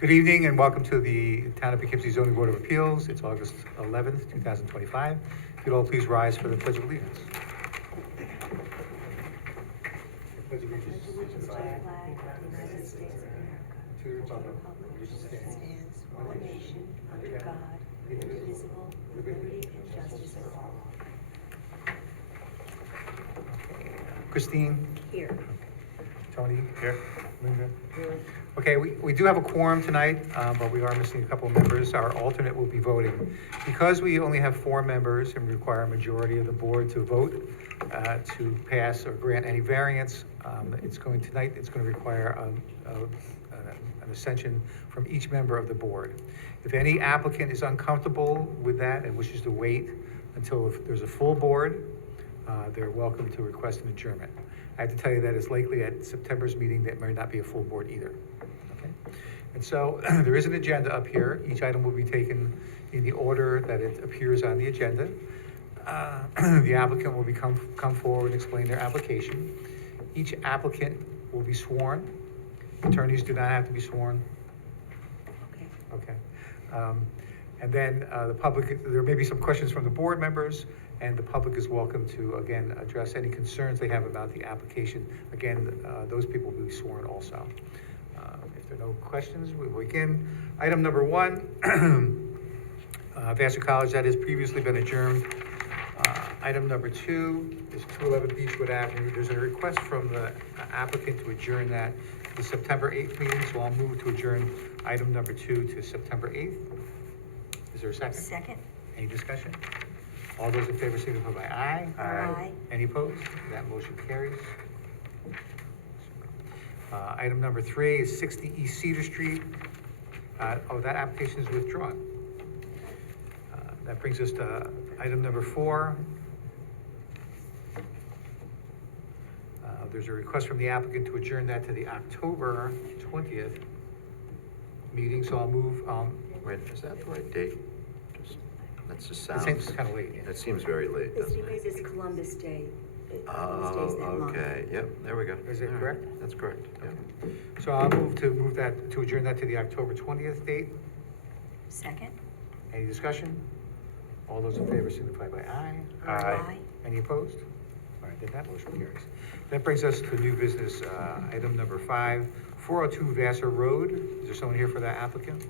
Good evening and welcome to the Town of Poughkeepsie Zoning Board of Appeals. It's August 11th, 2025. If you'd all please rise for the Pledge of Allegiance. Pledge of Allegiance to the flag of the United States of America, to the republic which stands one nation under God, indivisible, with liberty and justice for all. Christine? Here. Tony? Here. Linda? Here. Okay, we do have a quorum tonight, but we are missing a couple of members. Our alternate will be voting. Because we only have 4 members and require a majority of the board to vote to pass or grant any variance, it's going to require an ascension from each member of the board. If any applicant is uncomfortable with that and wishes to wait until if there's a full board, they're welcome to request an adjournment. I have to tell you that it's likely at September's meeting that may not be a full board either. Okay? And so there is an agenda up here. Each item will be taken in the order that it appears on the agenda. The applicant will come forward and explain their application. Each applicant will be sworn. Attorneys do not have to be sworn. Okay. And then the public, there may be some questions from the board members, and the public is welcome to, again, address any concerns they have about the application. Again, those people will be sworn also. If there are no questions, we will begin. Item number 1, Vassar College, that has previously been adjourned. Item number 2 is 211 Beechwood Avenue. There's a request from the applicant to adjourn that to the September 8th meeting, so I'll move to adjourn item number 2 to September 8th. Is there a second? Second. Any discussion? All those in favor signify by aye. Aye. Any opposed? That motion carries. Item number 3 is 60 East Cedar Street. That application is withdrawn. That brings us to item number 4. There's a request from the applicant to adjourn that to the October 20th meeting, so I'll move, Wait, is that the right date? That's just it sounds. seems kind of late. That seems very late, It's doesn't because it? it's Columbus Day. Columbus Day's that month. Okay, yep, there we go. Is it All right, correct? That's correct, yeah. So I'll move to adjourn that to the October 20th date. Second. Any discussion? All those in favor signify by aye. Aye. Any opposed? All right, then that motion carries. That brings us to new business, item number 5, 402 Vassar Road. Is there someone here for that applicant?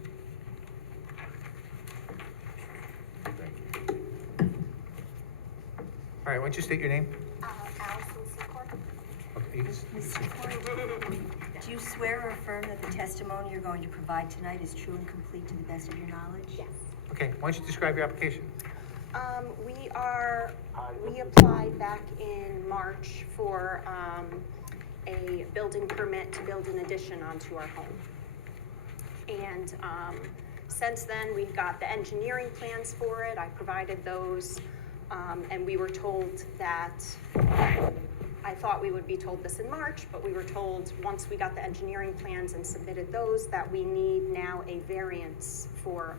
All right, why don't you state your name? Allison Secor. Okay, Ms. Secor, do you swear or affirm that the testimony you're going to provide tonight is true and complete to the best of your knowledge? Yes. Okay, why don't you describe your application? We applied back in March for a building permit to build an addition onto our home. And since then, we've got the engineering plans for it. I provided those, and we were told that, I thought we would be told this in March, but we were told once we got the engineering plans and submitted those, that we need now a variance for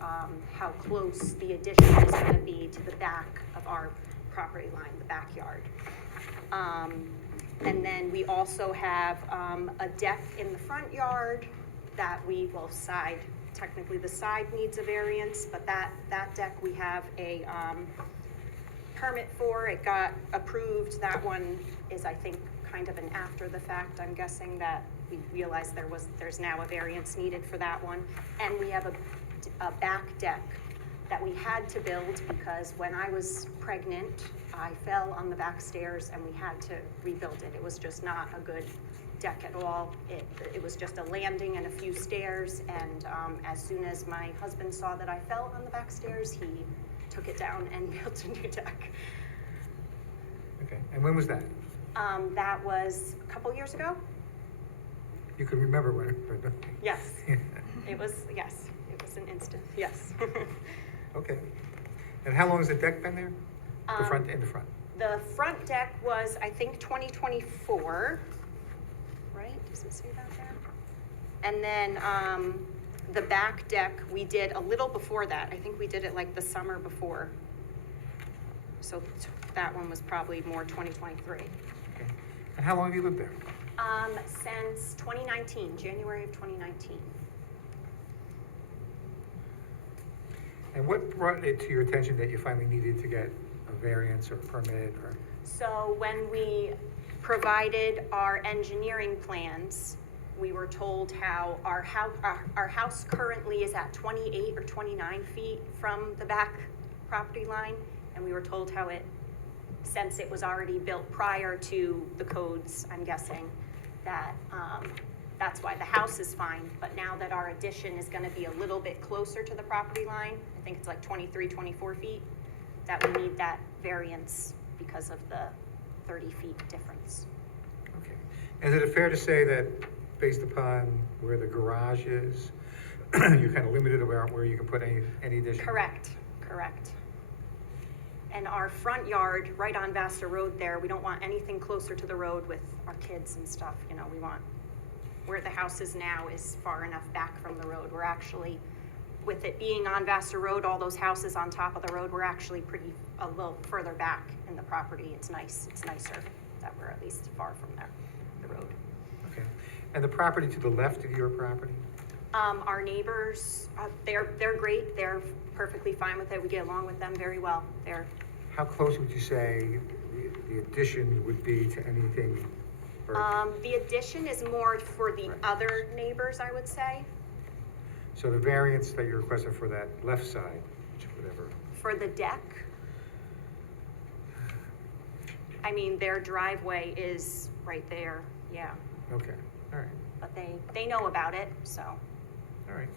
how close the addition is going to be to the back of our property line, the backyard. And then we also have a deck in the front yard that side, technically the side needs a variance, but that deck we have a permit for. It got approved. That one is, I think, kind of an after the fact. I'm guessing that we realized there's now a variance needed for that one. And we have a back deck that we had to build because when I was pregnant, I fell on the back stairs and we had to rebuild it. It was just not a good deck at all. It was just a landing and a few stairs, and as soon as my husband saw that I fell on the back stairs, he took it down and built a new deck. Okay, and when was that? That was a couple years ago. You can remember when, but, Yes, it was an instant, yes. okay. And how long has the deck been there? The front and the front? The front deck was, I think, 2024, right? Does it say that there? And then the back deck, we did a little before that. I think we did it like the summer before. So that one was probably more 2023. Okay. And how long have you lived there? Since 2019, January of 2019. And what brought it to your attention that you finally needed to get a variance or permit or? So when we provided our engineering plans, we were told how our house currently is at 28 or 29 feet from the back property line. And we were told how it, since it was already built prior to the codes, I'm guessing, that, that's why the house is fine. But now that our addition is gonna be a little bit closer to the property line, I think it's like 23, 24 feet, that we need that variance because of the 30 feet difference. Okay. Is it fair to say that based upon where the garage is, you're kind of limited about where you can put any addition? Correct. And our front yard, right on Vassar Road there, we don't want anything closer to the road with our kids and stuff, you know, we want, where the house is now is far enough back from the road. We're actually, with it being on Vassar Road, all those houses on top of the road, we're actually a little further back in the property. It's nicer that we're at least far from there, the road. Okay. And the property to the left of your property? Our neighbors, they're great, they're perfectly fine with it, we get along with them very well. How close would you say the addition would be to anything? The addition is more for the Right. other neighbors, I would say. So the variance that you're requesting for that left side, which whatever, For the deck, I mean, their driveway is right there, yeah, okay, all right, but they know about it, so. all right.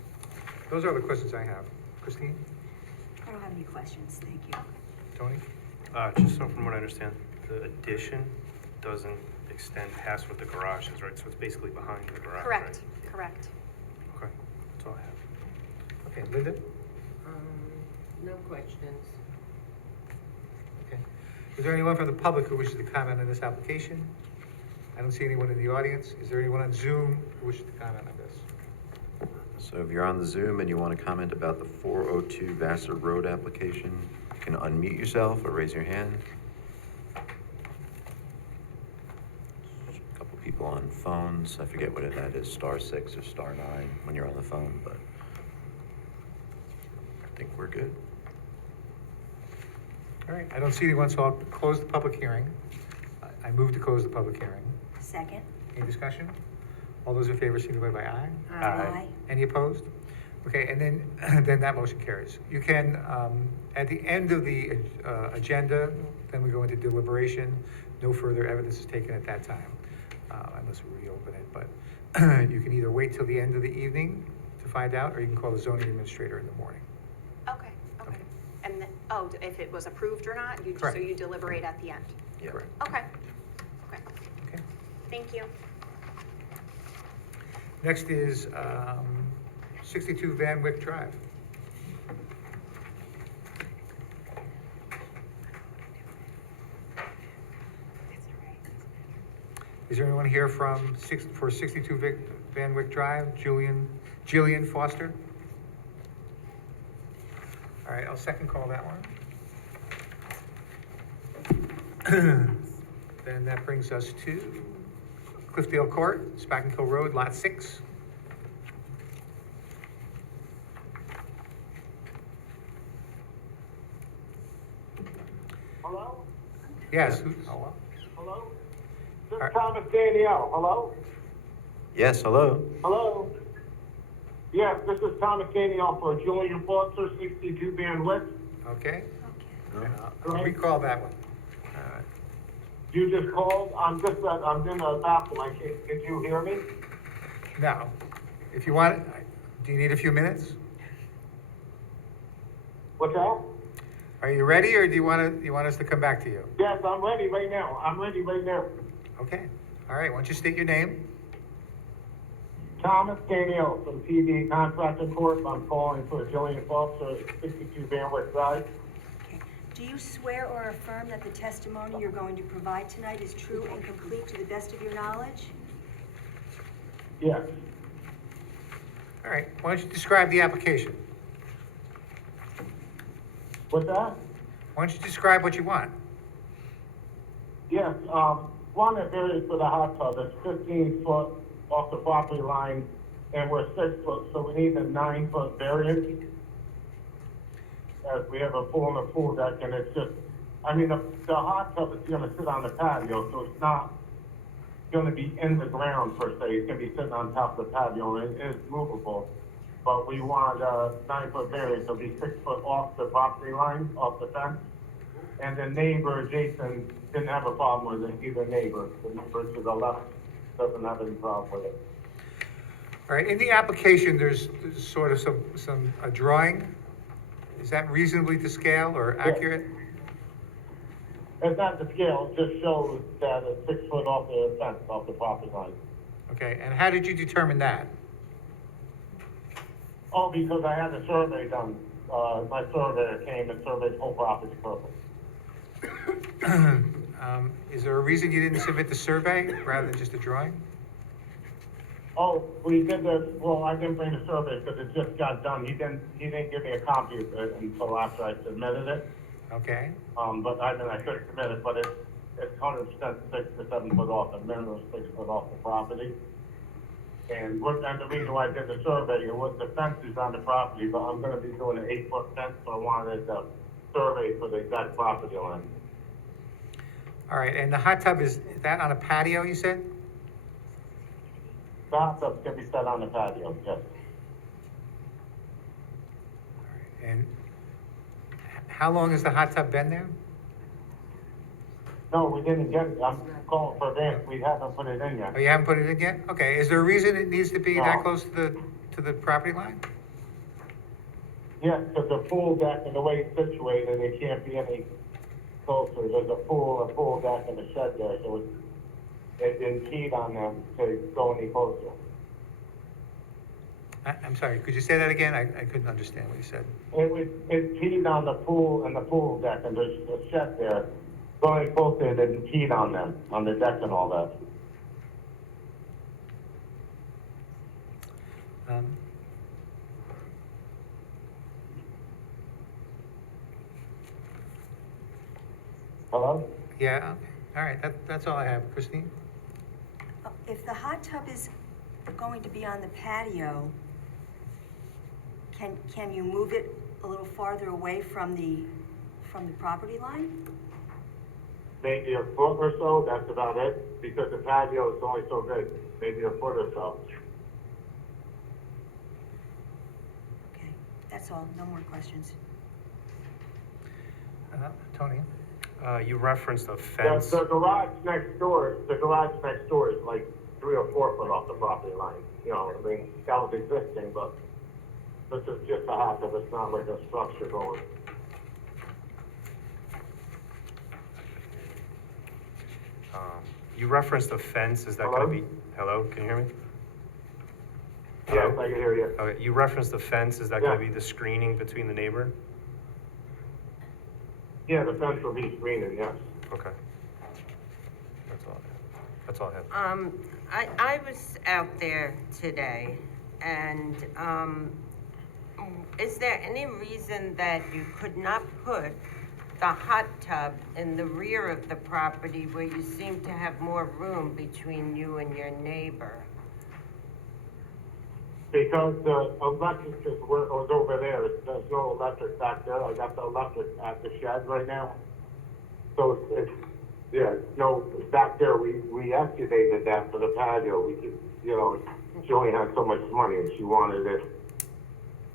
Those are the questions I have. Christine, I don't have any questions, thank you. Tony? Just so from what I understand, the addition doesn't extend past what the garage is, right? So it's basically behind the garage, right? Correct. Okay, that's all I have. Okay, Linda? No questions. Okay. Is there anyone from the public who wishes to comment on this application? I don't see anyone in the audience. Is there anyone on Zoom who wishes to comment on this? So if you're on the Zoom and you want to comment about the 402 Vassar Road application, you can unmute yourself or raise your hand. A couple people on phones. I forget what that is, *6 or *9 when you're on the phone, but I think we're good. All right, I don't see anyone, so I'll close the public hearing. I move to close the public hearing. Second? Any discussion? All those in favor signify by aye. Aye. Any opposed? Okay, and then that motion carries. You can, at the end of the agenda, then we go into deliberation. No further evidence is taken at that time, unless we reopen it. But you can either wait till the end of the evening to find out, or you can call the zoning administrator in the morning. Okay. Okay. And then, if it was approved or not, Correct. so you deliberate at the end? Yeah. Correct. Okay, Okay. thank you. Next is 62 Van Wyck Drive. Is there anyone here for 62 Van Wyck Drive? Jillian Foster? All right, I'll second call that one. Then that brings us to Cliffdale Court, Spackenkill Road, Lot 6. Hello? Yes. Hello? This Alright. is Thomas Danielle. Hello? Yes, hello. Hello? Yes, this is Thomas Danielle for Julian Foster, 62 Van Wyck. Okay, Okay. and I'll recall that one. You just called? I'm in the bathroom. Did you hear me? Now, if you want, do you need a few minutes? What's that? Are you ready, or do you want us to come back to you? Yes, I'm ready right now. Okay, all right, why don't you state your name? Thomas Danielle from PD Contracting Corp. I'm calling for Julian Foster, 62 Van Wyck Drive. Okay. Do you swear or affirm that the testimony you're going to provide tonight is true and complete to the best of your knowledge? Yes. All right, why don't you describe the application? What's that? Why don't you describe what you want? Yes, one that varies for the hot tub, it's 15 foot off the property line, and we're 6 foot, so we need a 9 foot variance. as we have a pool and a pool deck, and it's just, I mean, the hot tub is gonna sit on the patio, so it's not gonna be in the ground per se, it's gonna be sitting on top of the patio, and it is movable. But we want a 9-foot variance, it'll be 6 foot off the property line, off the fence. And the neighbor, Jason, didn't have a problem with it, either neighbor, the neighbor to the left doesn't have any problem with it. All right, in the application, there's sort of a drawing. Is that reasonably to scale or accurate? It's not the scale, it just shows that it's 6 foot off the fence, off the property line. Okay, and how did you determine that? Oh, because I had a survey done, my surveyor came and surveyed the whole property purple. Is there a reason you didn't submit the survey rather than just a drawing? Oh, we did this, well, I didn't bring the survey because it just got done, he didn't give me a copy of it until after I submitted it. Okay, But I could submit it, but it's 100% 6 to 7 foot off, the minimum 6 foot off the property. And the reason why I did the survey, it was the fence is on the property, but I'm gonna be doing an 8-foot fence, so I wanted the survey for the exact property line. all right, and the hot tub, is that on a patio, you said? The hot tub's gonna be set on the patio, yes. And how long has the hot tub been there? No, we didn't get it, I'm calling for that, we haven't put it in Oh, yet. you haven't put it in yet? Okay, is there a reason it needs to be that No. close to the property line? Yes, because the pool deck and the way it's situated, it can't be any closer, there's a pool deck and a shed there, so it didn't impede on them to go any closer. I'm sorry, could you say that again? I couldn't understand what you said. It peed on the pool and the pool deck and there's a shed there. Going closer, it didn't peed on them, on the deck and all that. Hello? Yeah, okay. All right, that's all I have. Christine? If the hot tub is going to be on the patio, can you move it a little farther away from the property line? Maybe a foot or so, that's about it, because the patio is only so big, maybe a foot or so. Okay, that's all, no more questions. Tony? You referenced a The fence. garage next door is like 3 or 4 foot off the property line. You know, I mean, that was existing, but this is just a hot tub, it's not like a structure going. You referenced a fence, is that Hello? gonna be, hello, can you hear me? Yes, Hello? I can hear you. Okay, you referenced the fence, is that gonna Yeah. be the screening between the neighbor? Yeah, the fence will be screening, yes. Okay. That's all I have. I was out there today, and, is there any reason that you could not put the hot tub in the rear of the property where you seem to have more room between you and your neighbor? Because the electric was over there, there's no electric back there, I got the electric at the shed right now. So no, back there, we excavated that for the patio, we could, you know, she only had so much money and she wanted it,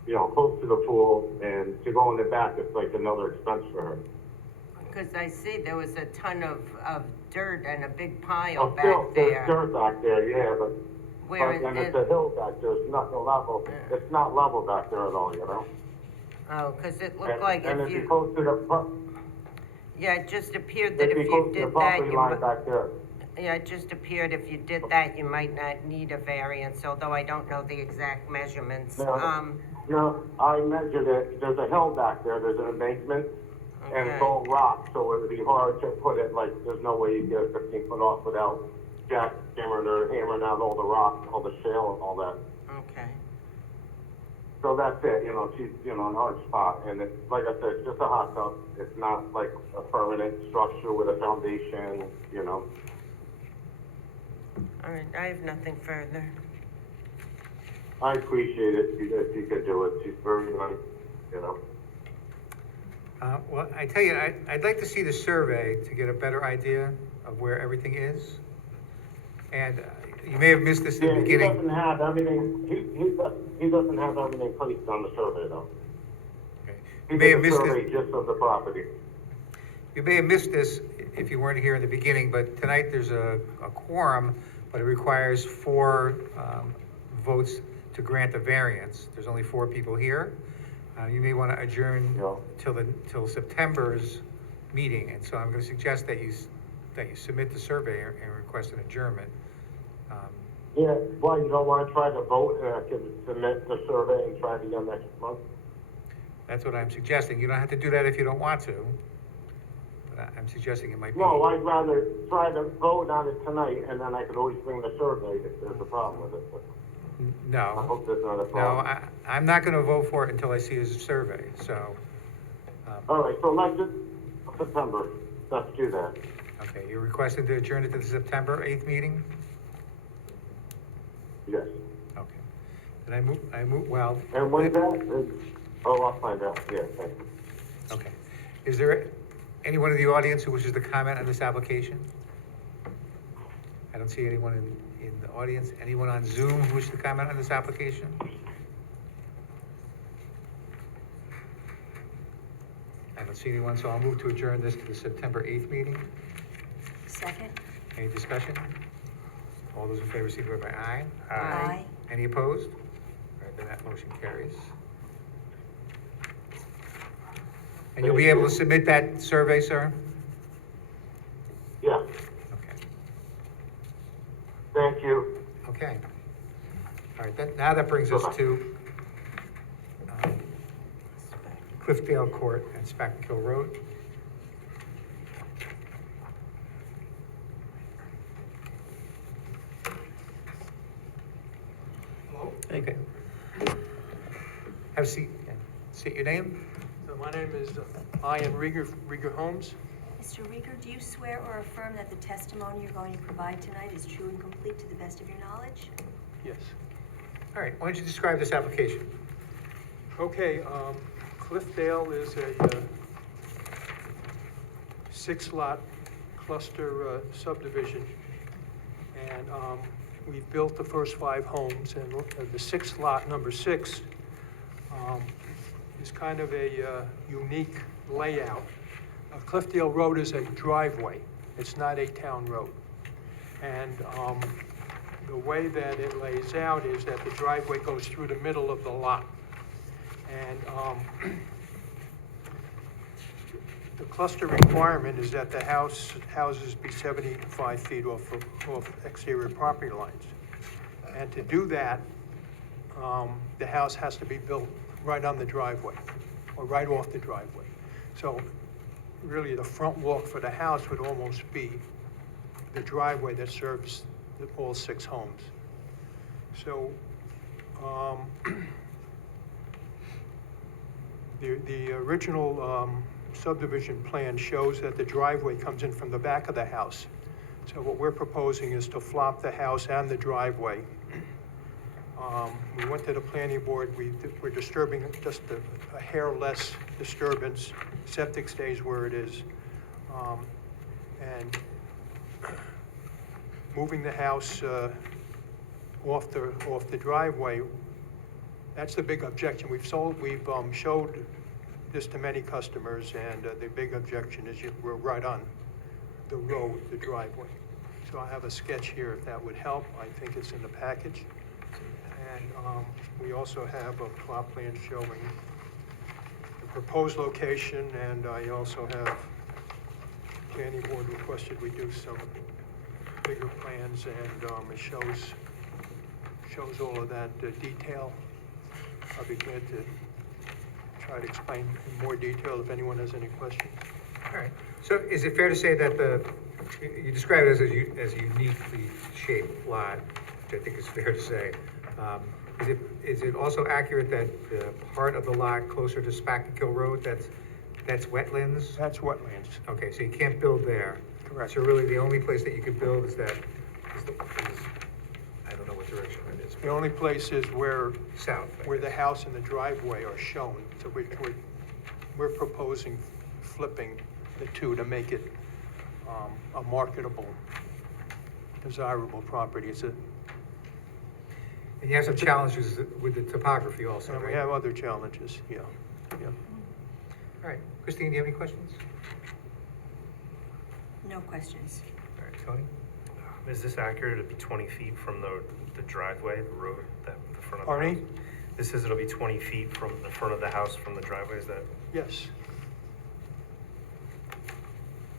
you know, close to the pool, and to go in the back, it's like another expense for her. Because I see there was a ton of dirt and a big pile Oh, still, back there's there. dirt back there, yeah, but Where and it, it's a hill back there, it's nothing level, it's not level back there at all, you know? oh, because it And- looked like And if if you you, go to yeah, it just appeared that if if you go you to the did that, property you line might, back there, yeah, it just appeared if you did that, you might not need a variance, although I don't know the exact measurements. No. no, I measured it, there's a hill back there, there's an embankment, and it's Okay. all rock, so it would be hard to put it, like, there's no way you get it 15 foot off without hammering out all the rock, all the shale and all that. Okay. So that's it, you know, she's, you know, in her spot, and it's, like I said, it's just a hot tub, it's not like a permanent structure with a foundation, you know. All right, I have nothing further. I appreciate it if you could do it, she's very nice, you know. Well, I tell you, I'd like to see the survey to get a better idea of where everything is. And you may have missed this in the Yeah, he beginning. doesn't have everything, he doesn't have everything placed on the survey though. Okay. He You may have did a missed survey this, just of the property. you may have missed this if you weren't here in the beginning, but tonight there's a quorum, but it requires 4 votes to grant the variance. There's only 4 people here. You may want to adjourn Yeah. till September's meeting, and so I'm going to suggest that you submit the survey and request an adjournment. Yeah, why, you don't wanna try to vote, submit the survey and try it again next month? That's what I'm suggesting. You don't have to do that if you don't want to, but I'm suggesting it might be. No, I'd rather try to vote on it tonight, and then I could always bring the survey if there's a problem with it, but I No, hope there's not a no, problem. I'm not going to vote for it until I see his survey, so, All right, so let's just, September, let's do that. okay, you're requesting to adjourn it to the September 8th meeting? Yes. Okay. Then well, And when's that? Oh, I'll find out, yeah, thank you. okay. Is there anyone in the audience who wishes to comment on this application? I don't see anyone in the audience. Anyone on Zoom who wishes to comment on this application? I don't see anyone, so I'll move to adjourn this to the September 8th meeting. Second? Any discussion? All those in favor, signify by aye. Aye. Any opposed? All right, then that motion carries. And you'll be able to submit that survey, sir? Yeah, Okay. thank you. Okay. All right, now that brings us to Cliffdale Court and Spackenkill Road. Okay. Have a seat. Yeah. State your name. So my name is Ian Rieger Holmes. Mr. Rieger, do you swear or affirm that the testimony you're going to provide tonight is true and complete to the best of your knowledge? Yes. All right, why don't you describe this application? Okay, Cliffdale is a 6-lot cluster subdivision. And we built the first 5 homes, and the 6th lot, number 6, is kind of a unique layout. Cliffdale Road is a driveway. It's not a town road. And the way that it lays out is that the driveway goes through the middle of the lot. And the cluster requirement is that the houses be 75 feet off exterior property lines. And to do that, the house has to be built right on the driveway, or right off the driveway. So really, the front walk for the house would almost be the driveway that serves all 6 homes. So the original subdivision plan shows that the driveway comes in from the back of the house. So what we're proposing is to flop the house and the driveway. We went to the planning board, we're disturbing just a hair less disturbance. Septic stays where it is. And moving the house off the driveway, that's the big objection. We've showed this to many customers, and the big objection is we're right on the road, the driveway. So I have a sketch here if that would help. I think it's in the package. And we also have a plot plan showing the proposed location, and I also have, planning board requested we do some bigger plans, and it shows all of that detail. I'll be glad to try to explain in more detail if anyone has any questions. All right, so is it fair to say that you describe it as a uniquely shaped lot, which I think is fair to say. Is it also accurate that the part of the lot closer to Spackenkill Road, that's wetlands? That's wetlands. Okay, so you can't build there? Correct. So really, the only place that you could build is I don't know what direction it is. The only place is where South. I the guess. house and the driveway are shown. So we're we're proposing flipping the two to make it a marketable, desirable property. It's a, And you have some challenges with the topography also, and we right? have other challenges, yeah. All right, Christine, do you have any questions? No questions. All right, Tony? Is this accurate? It'll be 20 feet from the driveway, the road, the front of the Pardon me? house? This says it'll be 20 feet from the front of the house from the driveway, is that, Yes,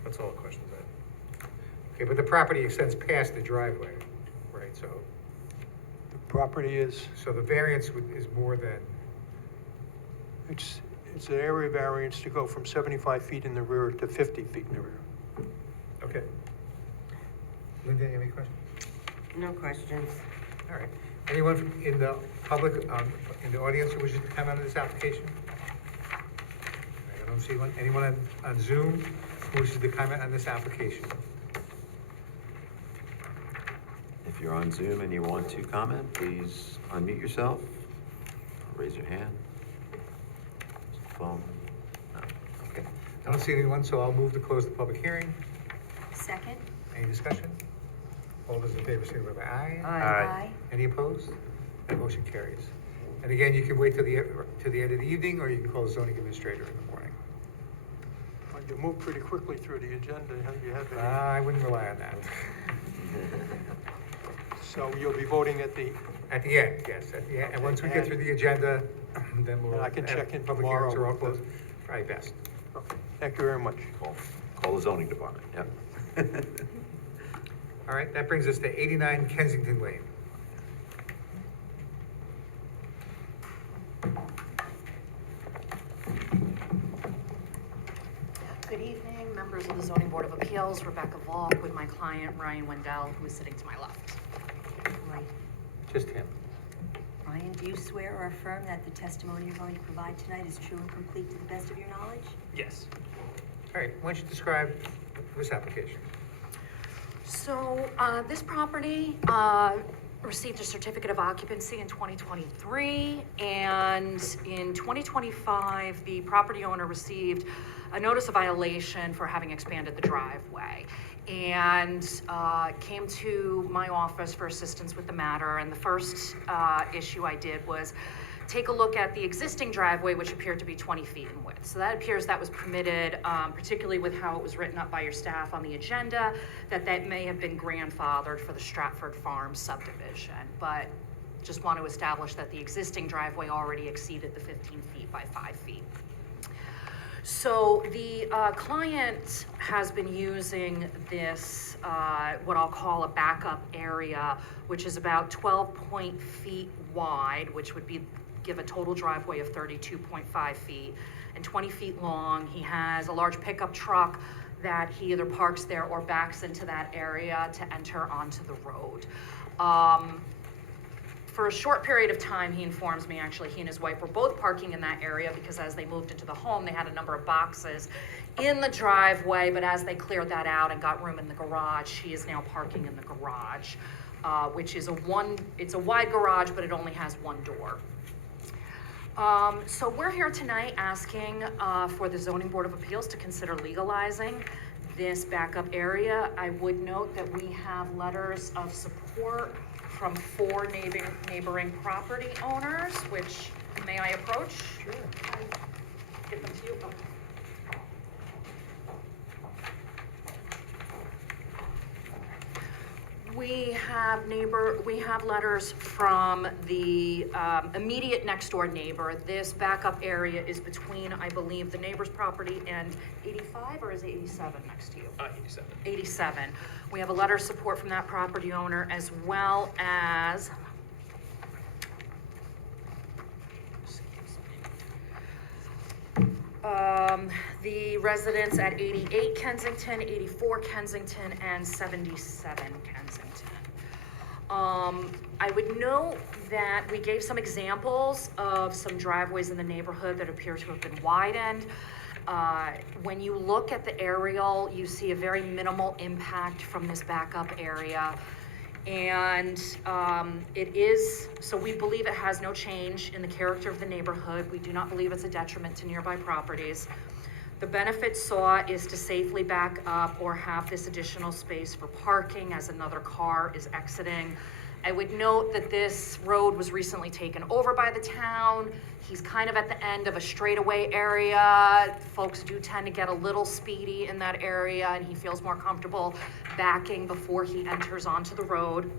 that's all the questions I had. Okay, but the property extends past the driveway, right? So the property is, the variance is more than, it's an area variance to go from 75 feet in the rear to 50 feet in the rear. okay. Linda, you have any questions? No questions. All right. Anyone in the public, in the audience who wishes to comment on this application? I don't see one. Anyone on Zoom who wishes to comment on this application? If you're on Zoom and you want to comment, please unmute yourself, raise your hand. Phone. No. Okay. I don't see anyone, so I'll move to close the public hearing. Second? Any discussion? All those in favor, signify by aye. Aye. Any opposed? That motion carries. And again, you can wait till the end of the evening, or you can call the zoning administrator in the morning. Well, you moved pretty quickly through the agenda. You have any? I wouldn't rely on that. So you'll be voting at the, At the end, yes, at the end. And once we get through the agenda, then we'll. And I can check in Public hearings are all tomorrow. closed. Probably best. okay, thank you very much. Call the zoning department, yep. All right, that brings us to 89 Kensington Lane. Good evening, members of the Zoning Board of Appeals. Rebecca Volk with my client Ryan Wendell, who is sitting to my left. Right. Just him. Ryan, do you swear or affirm that the testimony you're going to provide tonight is true and complete to the best of your knowledge? Yes. All right, why don't you describe this application? So, this property, received a certificate of occupancy in 2023, and in 2025, the property owner received a notice of violation for having expanded the driveway, and came to my office for assistance with the matter. And the first issue I did was take a look at the existing driveway, which appeared to be 20 feet in width. So that appears that was permitted, particularly with how it was written up by your staff on the agenda, that may have been grandfathered for the Stratford Farms subdivision. But just want to establish that the existing driveway already exceeded the 15 feet by 5 feet. So the client has been using this, what I'll call a backup area, which is about 12 feet wide, which would give a total driveway of 32.5 feet and 20 feet long. He has a large pickup truck that he either parks there or backs into that area to enter onto the road. For a short period of time, he informs me, actually, he and his wife were both parking in that area because as they moved into the home, they had a number of boxes in the driveway, but as they cleared that out and got room in the garage, she is now parking in the garage, which is it's a wide garage, but it only has one door. So we're here tonight asking for the Zoning Board of Appeals to consider legalizing this backup area. I would note that we have letters of support from 4 neighboring property owners, which, may I approach? Sure. Give them to you. Oh. We have letters from the immediate next door neighbor. This backup area is between, I believe, the neighbor's property and 85, or is it 87 next to you? 87. 87. We have a letter of support from that property owner, as well as, the residents at 88 Kensington, 84 Kensington, and 77 Kensington. I would note that we gave some examples of some driveways in the neighborhood that appear to have been widened. When you look at the aerial, you see a very minimal impact from this backup area. And it is, so we believe it has no change in the character of the neighborhood. We do not believe it's a detriment to nearby properties. The benefit sought is to safely back up or have this additional space for parking as another car is exiting. I would note that this road was recently taken over by the town. He's kind of at the end of a straightaway area. Folks do tend to get a little speedy in that area, and he feels more comfortable backing before he enters onto the road.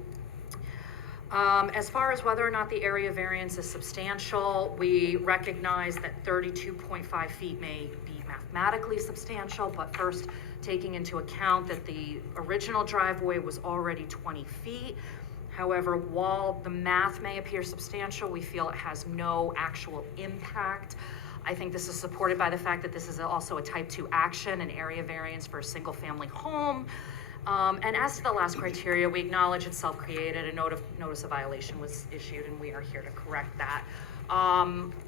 As far as whether or not the area variance is substantial, we recognize that 32.5 feet may be mathematically substantial, but first taking into account that the original driveway was already 20 feet. However, while the math may appear substantial, we feel it has no actual impact. I think this is supported by the fact that this is also a type 2 action, an area variance for a single family home. And as to the last criteria, we acknowledge it's self-created, a notice of violation was issued, and we are here to correct that.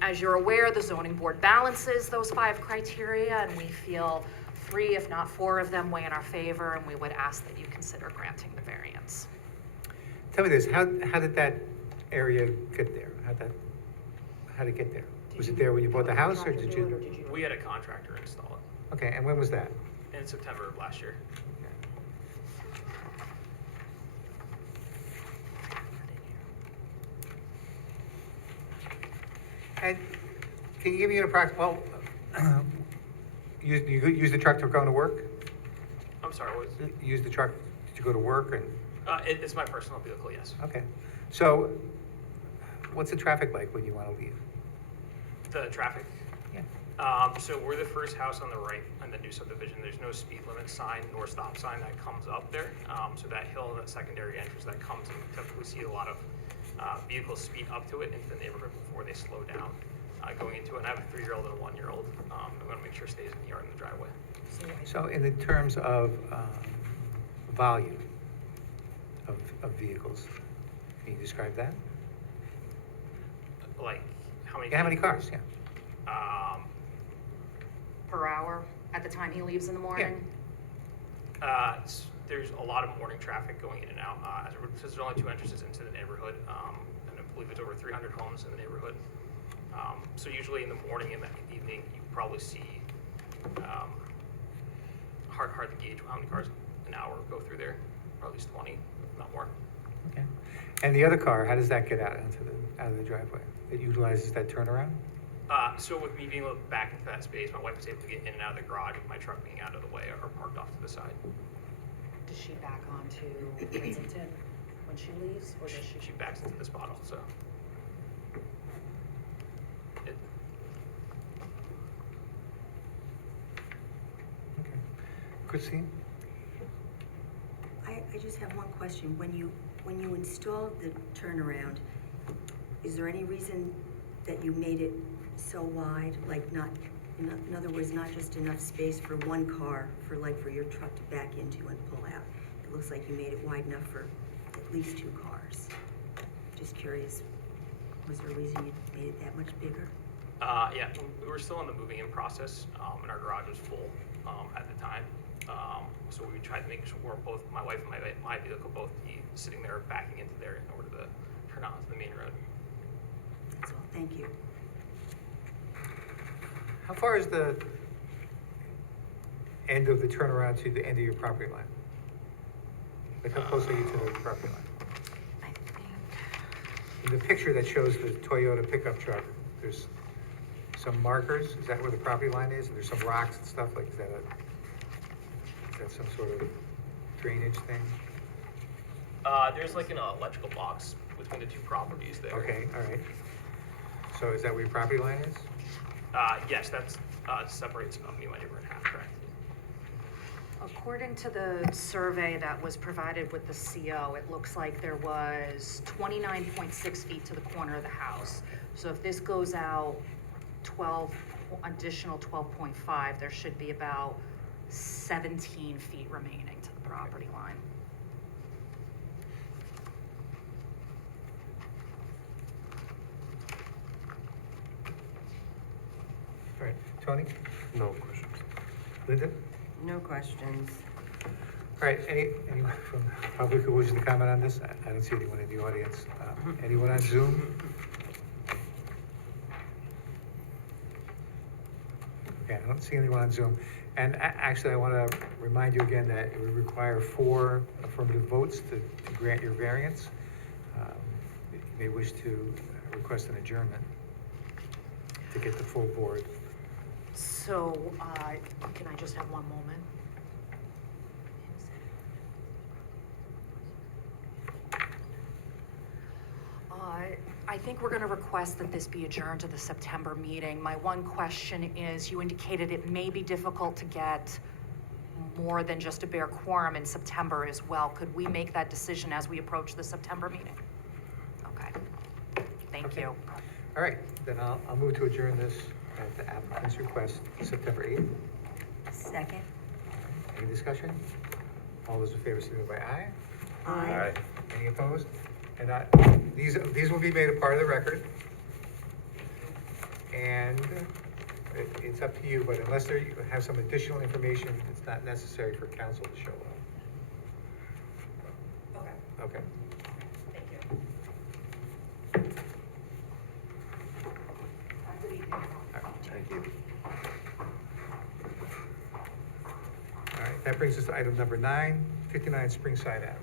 As you're aware, the zoning board balances those 5 criteria, and we feel 3, if not 4 of them weigh in our favor, and we would ask that you consider granting the variance. Tell me this, how did that area get there? How'd it get there? Was it there when you bought the house, or did you? We had a contractor install it Okay, and when was that? in September of last year. And can you give me an approximate, well, you use the truck to go to work? I'm sorry, what was, Use the truck to go to work and, it's my personal vehicle, yes. okay. So what's the traffic like when you want to leave? The traffic, Yeah. so we're the first house on the right in the new subdivision. There's no speed limit sign nor stop sign that comes up there. So that hill, that secondary entrance that comes in, we typically see a lot of vehicles speed up to it into the neighborhood before they slow down going into it. And I have a 3-year-old and a 1-year-old. I'm going to make sure it stays in the yard in the driveway. So in the terms of volume of vehicles, can you describe that? Like, how many? Yeah, how many cars, yeah? Per hour, at the time he leaves in the morning? There's a lot of morning traffic going in and out. Since there's only 2 entrances into the neighborhood, and I believe it's over 300 homes in the neighborhood. So usually in the morning and the evening, you probably see, hard to gauge how many cars an hour go through there, or at least 20, if not more. Okay. And the other car, how does that get out of the driveway? It utilizes that turnaround? So with me being able to back into that space, my wife was able to get in and out of the garage with my truck being out of the way or parked off to the side. Does she back onto Kensington when she leaves, or does She backs into the spot also. Okay. Christine? I just have one question. When you installed the turnaround, is there any reason that you made it so wide, like not, in other words, not just enough space for one car, for your truck to back into and pull out? It looks like you made it wide enough for at least 2 cars. Just curious, was there a reason you made it that much bigger? Yeah, we were still in the moving in process, and our garage was full at the time. So we tried to make sure both my wife and my vehicle both be sitting there backing into there in order to turn onto the main road. That's all. Thank you. How far is the end of the turnaround to the end of your property line? Like how close are you to the property line? I think, In the picture that shows the Toyota pickup truck, there's some markers. Is that where the property line is? And there's some rocks and stuff, like, is that some sort of drainage thing? There's like an electrical box between the 2 properties there. Okay, all right. So is that where your property line is? Yes, that's separates me and my neighbor in half, correct? according to the survey that was provided with the CO, it looks like there was 29.6 feet to the corner of the house. So if this goes out additional 12.5, there should be about 17 feet remaining to the property line. All right, Tony? No questions. Linda? No questions. All right, anyone from the public who wishes to comment on this? I don't see anyone in the audience. Anyone on Zoom? Okay, I don't see anyone on Zoom. And actually, I want to remind you again that it would require 4 affirmative votes to grant your variance. You may wish to request an adjournment to get the full board. So, can I just have one moment? I think we're gonna request that this be adjourned to the September meeting. My one question is, you indicated it may be difficult to get more than just a bare quorum in September as well. Could we make that decision as we approach the September meeting? Okay, thank Okay. you. All right, then I'll move to adjourn this at the applicant's request, September 8th. Second? Any discussion? All those in favor, signify by aye. Aye. Any opposed? And these will be made a part of the record. And it's up to you, but unless you have some additional information, it's not necessary for council to show up. Okay. Okay. Thank you. Have a good evening. Thank you. All right, that brings us to item number 9, 59 Springside Avenue.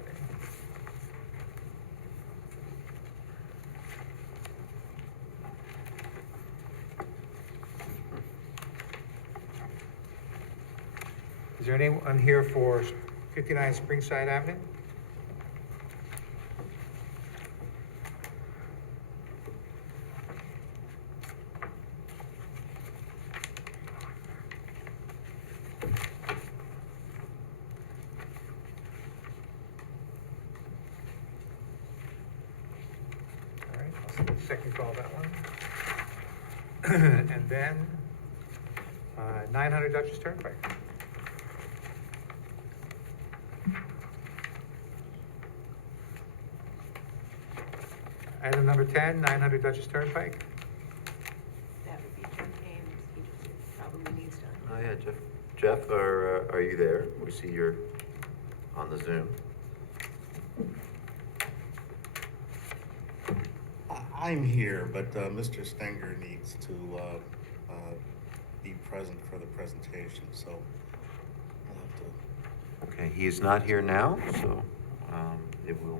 Is there anyone here for 59 Springside Avenue? All right, I'll second call that one. And then 900 Dutchess Turnpike. Item number 10, 900 Dutchess Turnpike. That would be Jeff Ames, he just probably needs to. Oh, yeah, Jeff, are you there? We see you're on the Zoom. I'm here, but Mr. Stenger needs to be present for the presentation, so I'll have to. Okay, he is not here now, so it will,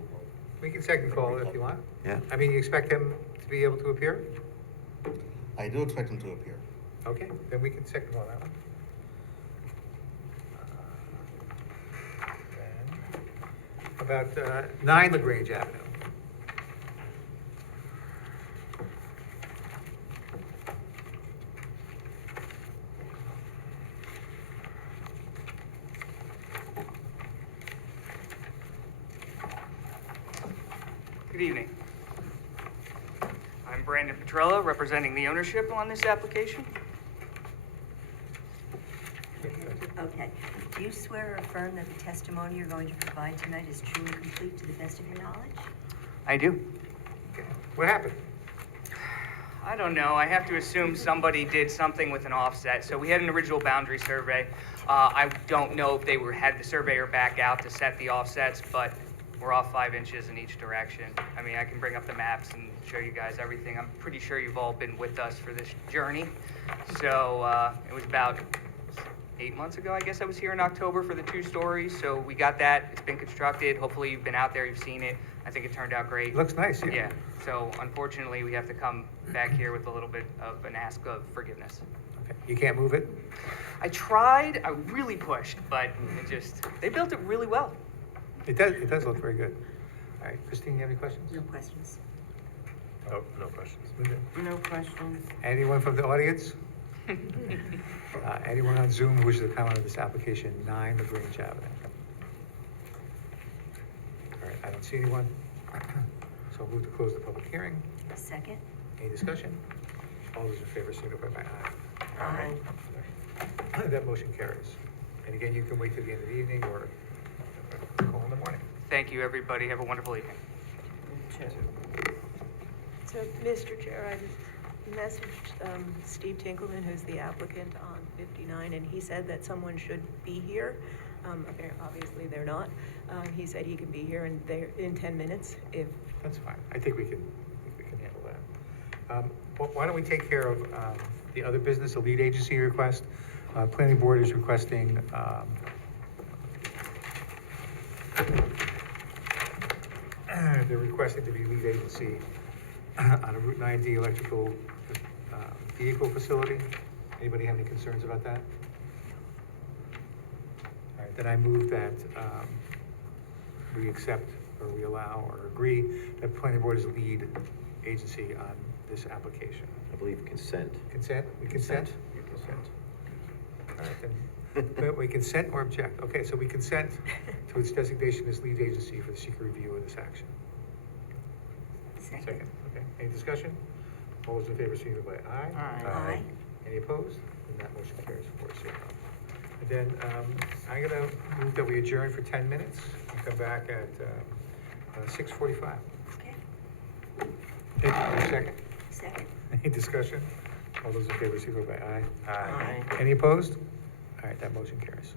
We can second call it if you want. yeah. I mean, you expect him to be able to appear? I do expect him to appear. Okay, then we can second call that one. Then, about 9 LaGrange Avenue. Good evening. I'm Brandon Petrella, representing the ownership on this application. Okay. Do you swear or affirm that the testimony you're going to provide tonight is true and complete to the best of your knowledge? I do. Okay. What happened? I don't know. I have to assume somebody did something with an offset. So we had an original boundary survey. I don't know if they had the surveyor back out to set the offsets, but we're off 5 inches in each direction. I mean, I can bring up the maps and show you guys everything. I'm pretty sure you've all been with us for this journey. So it was about 8 months ago, I guess I was here in October for the 2 stories. So we got that. It's been constructed. Hopefully you've been out there, you've seen it. I think it turned out great. It looks nice, yeah. Yeah. So unfortunately, we have to come back here with a little bit of an ask of forgiveness. Okay. You can't move it? I tried, I really pushed, but they built it really well. It does look very good. All right, Christine, you have any questions? No questions. Oh, no questions. Linda? No questions. Anyone from the audience? Anyone on Zoom who wishes to comment on this application, 9 LaGrange Avenue? All right, I don't see anyone. So I'll move to close the public hearing. Second? Any discussion? All those in favor signify by aye. Aye. That motion carries. And again, you can wait till the end of the evening or call in the morning. Thank you, everybody. Have a wonderful evening. So, Mr. Chair, I just messaged Steve Tinkelman, who's the applicant on 59, and he said that someone should be here. Obviously, they're not. He said he can be here in 10 minutes if, That's fine. I think we can handle that. Why don't we take care of the other business, the lead agency request? Planning board is requesting they're requesting to be lead agency on a Route 9D electrical vehicle facility. Anybody have any concerns about that? All right, then I move that we accept, or we allow, or agree that planning board is lead agency on this application. I believe consent. Consent? We consent? You consent. All right, then, we consent or object? Okay, so we consent to its designation as lead agency for the secret review of this action. Second. Okay, any discussion? All those in favor, signify by aye. Aye. Any opposed? Then that motion carries 4-0. And then, I'm gonna move that we adjourn for 10 minutes and come back at 6:45. Okay, Second? second. Any discussion? All those in favor, signify by aye. Aye. Any opposed? All right, that motion carries.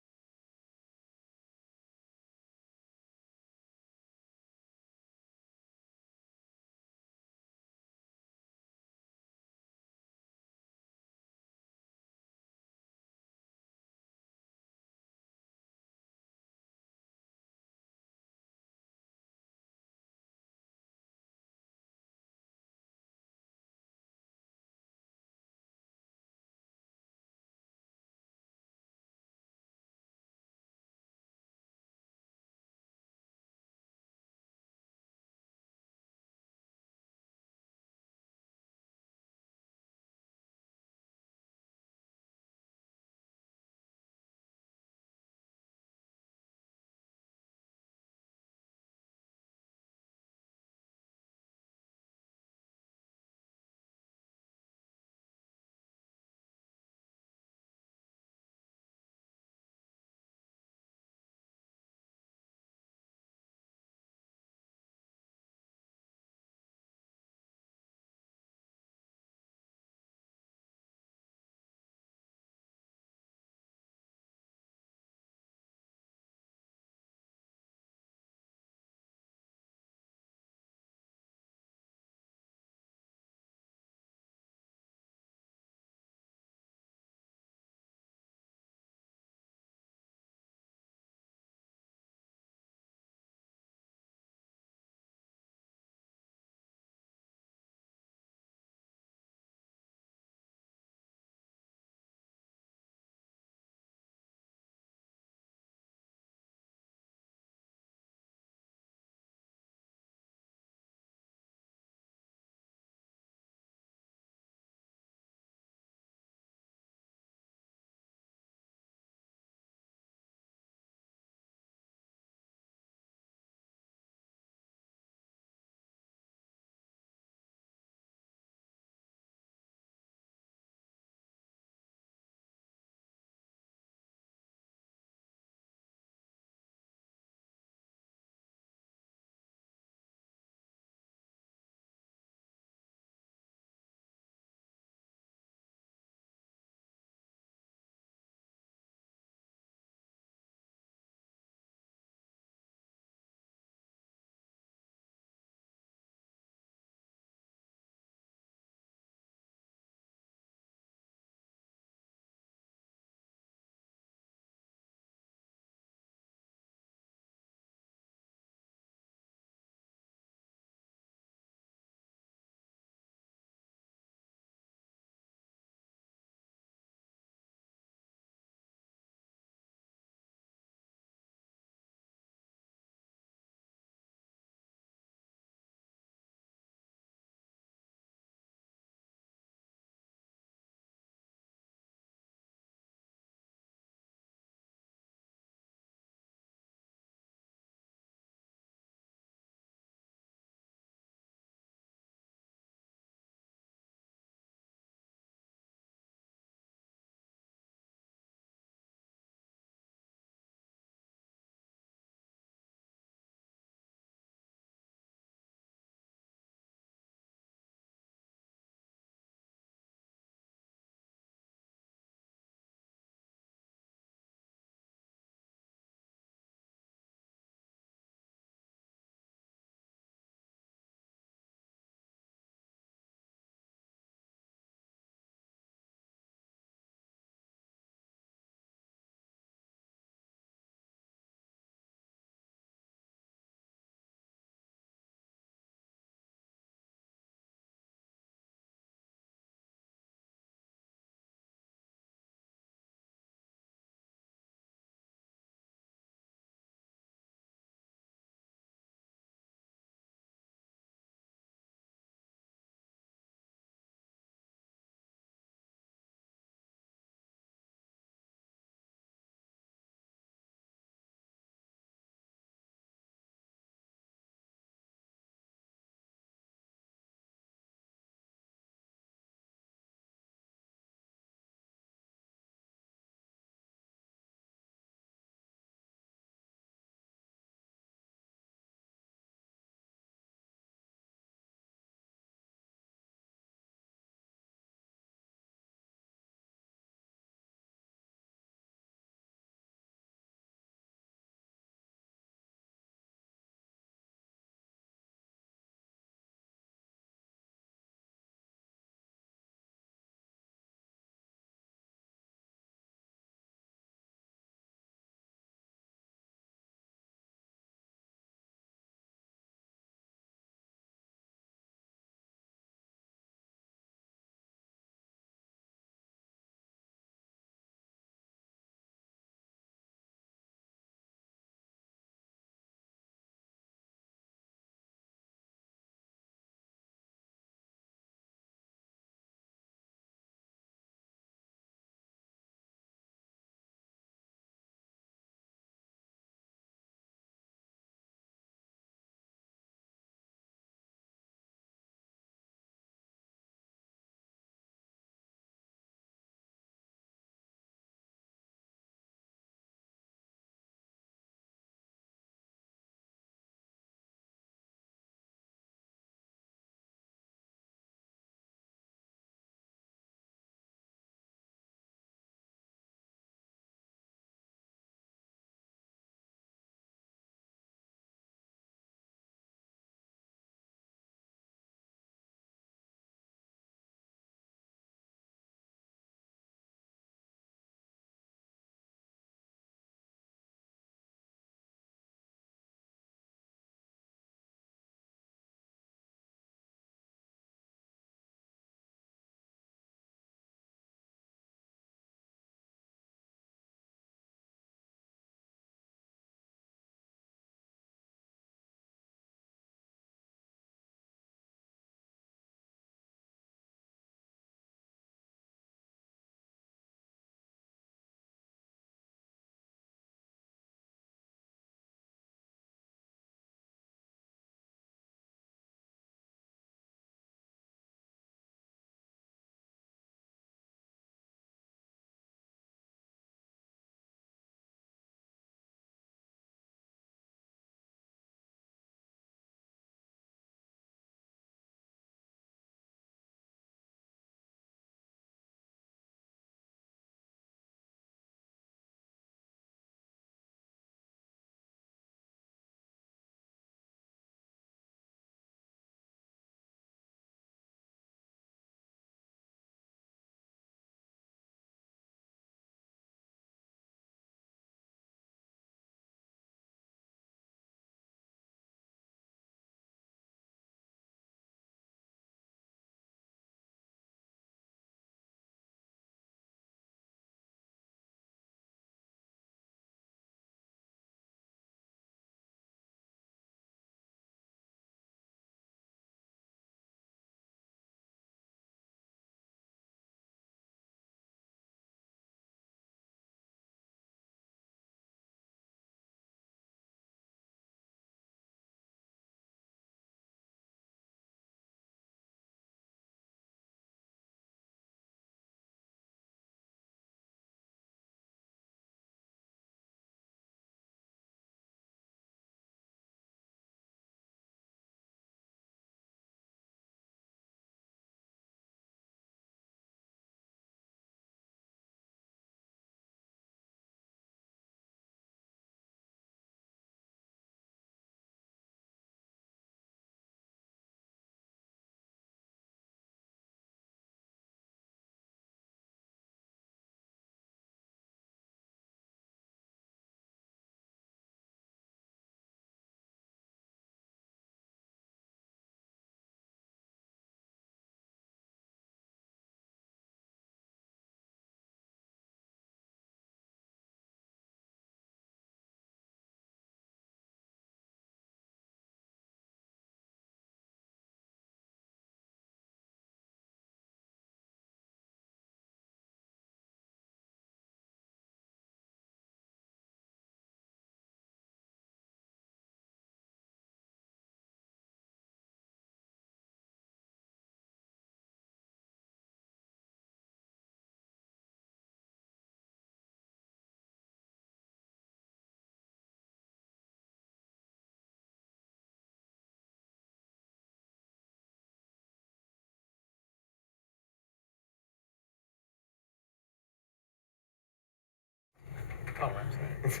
Oh, I'm sorry.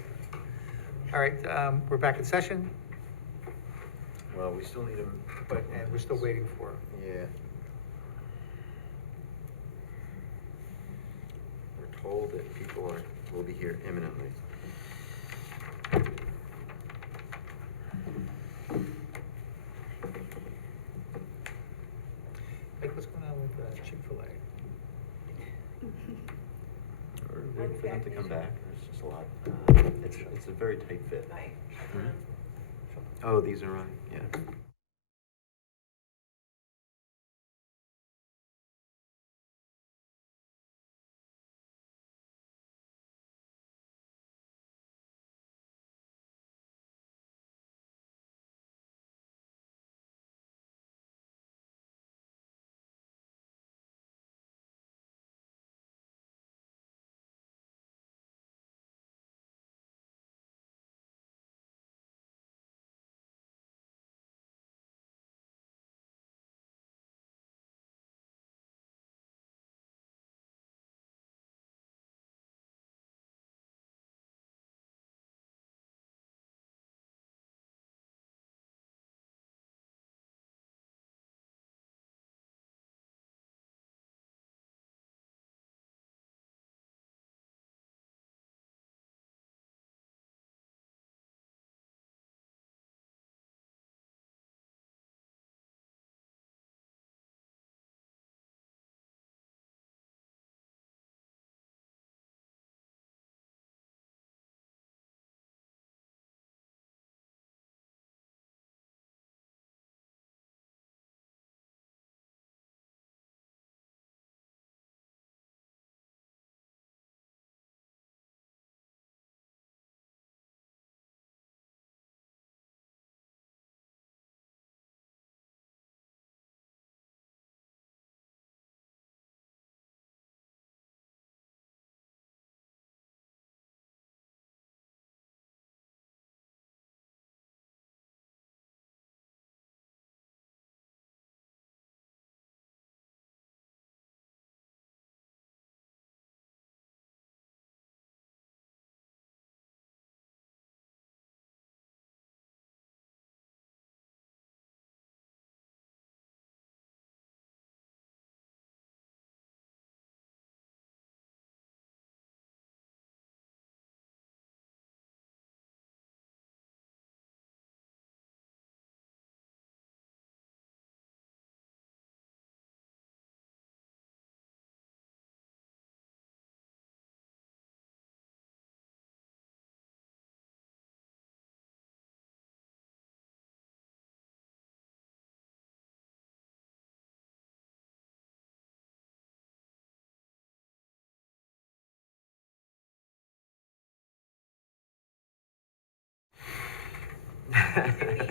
All right, we're back in session, Well, we still need a, but, and we're still waiting for, yeah. We're told that people will be here imminently. Mike, what's going on with Chick-fil-A? We're waiting for them to come back, there's just a lot, it's a very tight fit. Mhm. Oh, these are on, yeah.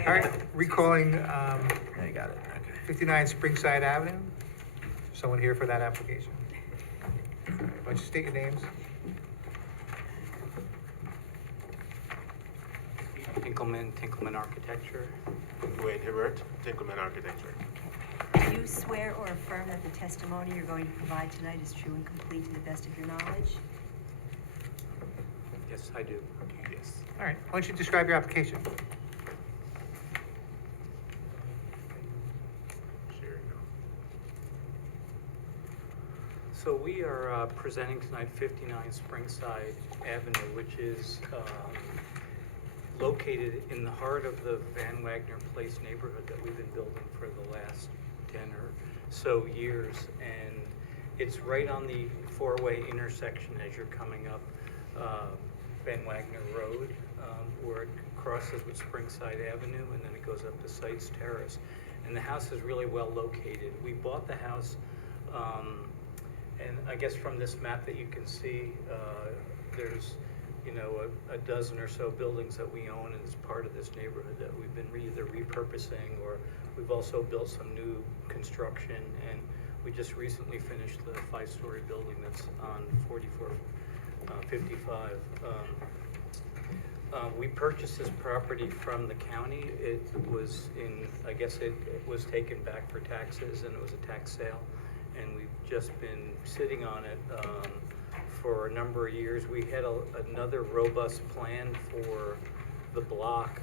All right, recalling, I got it, okay. 59 Springside Avenue. Someone here for that application? All right, why don't you state your names? Tinkleman Architecture. Wayne Hibbert, Tinkleman Architecture. Do you swear or affirm that the testimony you're going to provide tonight is true and complete to the best of your knowledge? Yes, I do. Yes. All right, why don't you describe your application? So we are presenting tonight 59 Springside Avenue, which is located in the heart of the Van Wagner Place neighborhood that we've been building for the last 10 or so years. And it's right on the four-way intersection as you're coming up Van Wagner Road, where it crosses with Springside Avenue, and then it goes up to Sites Terrace. And the house is really well located. We bought the house, and I guess from this map that you can see, there's, you know, a dozen or so buildings that we own, and it's part of this neighborhood that we've been either repurposing, or we've also built some new construction, and we just recently finished the 5-story building that's on 4455. We purchased this property from the county. It was I guess it was taken back for taxes, and it was a tax sale, and we've just been sitting on it for for a number of years. We had another robust plan for the block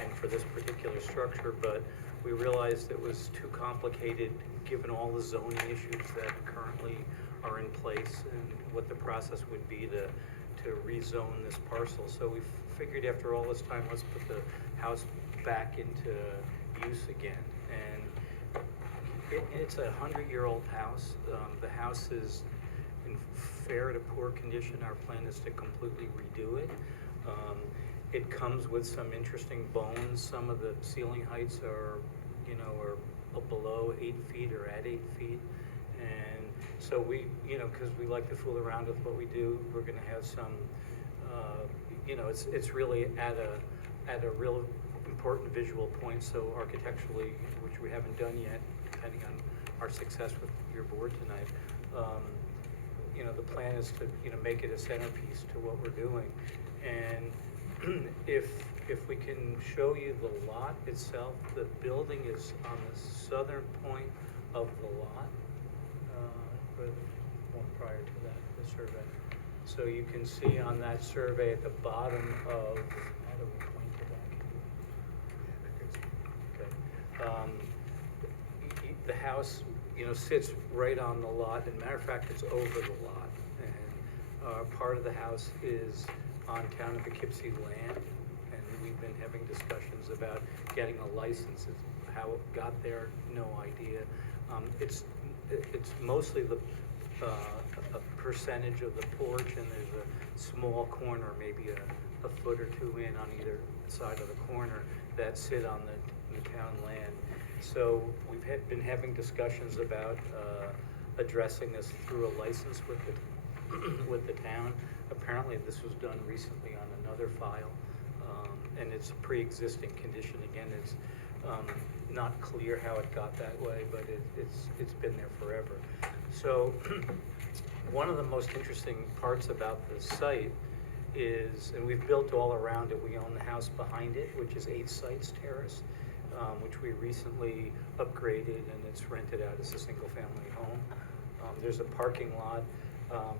and for this particular structure, but we realized it was too complicated given all the zoning issues that currently are in place and what the process would be to rezone this parcel. So we figured after all this time, let's put the house back into use again. And it's a 100-year-old house. The house is in fair to poor condition. Our plan is to completely redo it. It comes with some interesting bones. Some of the ceiling heights are below 8 feet or at 8 feet. And so we, because we like to fool around with what we do, we're gonna have some, it's really at a real important visual point. So architecturally, which we haven't done yet, depending on our success with your board tonight, the plan is to, make it a centerpiece to what we're doing. And if we can show you the lot itself, the building is on the southern point of the lot, or the one prior to that, the survey. So you can see on that survey at the bottom of, how do we point to that? Okay. The house, sits right on the lot, and matter of fact, it's over the lot. And part of the house is on town of Poughkeepsie land, and we've been having discussions about getting a license. How it got there, no idea. It's mostly a percentage of the porch, and there's a small corner, maybe a foot or two in on either side of the corner, that sit on the town land. So we've been having discussions about addressing this through a license with the town. Apparently, this was done recently on another file, and it's a pre-existing condition. Again, it's not clear how it got that way, but it's been there forever. So one of the most interesting parts about the site is, and we've built all around it, we own the house behind it, which is 8 Sites Terrace, which we recently upgraded, and it's rented out as a single-family home. There's a parking lot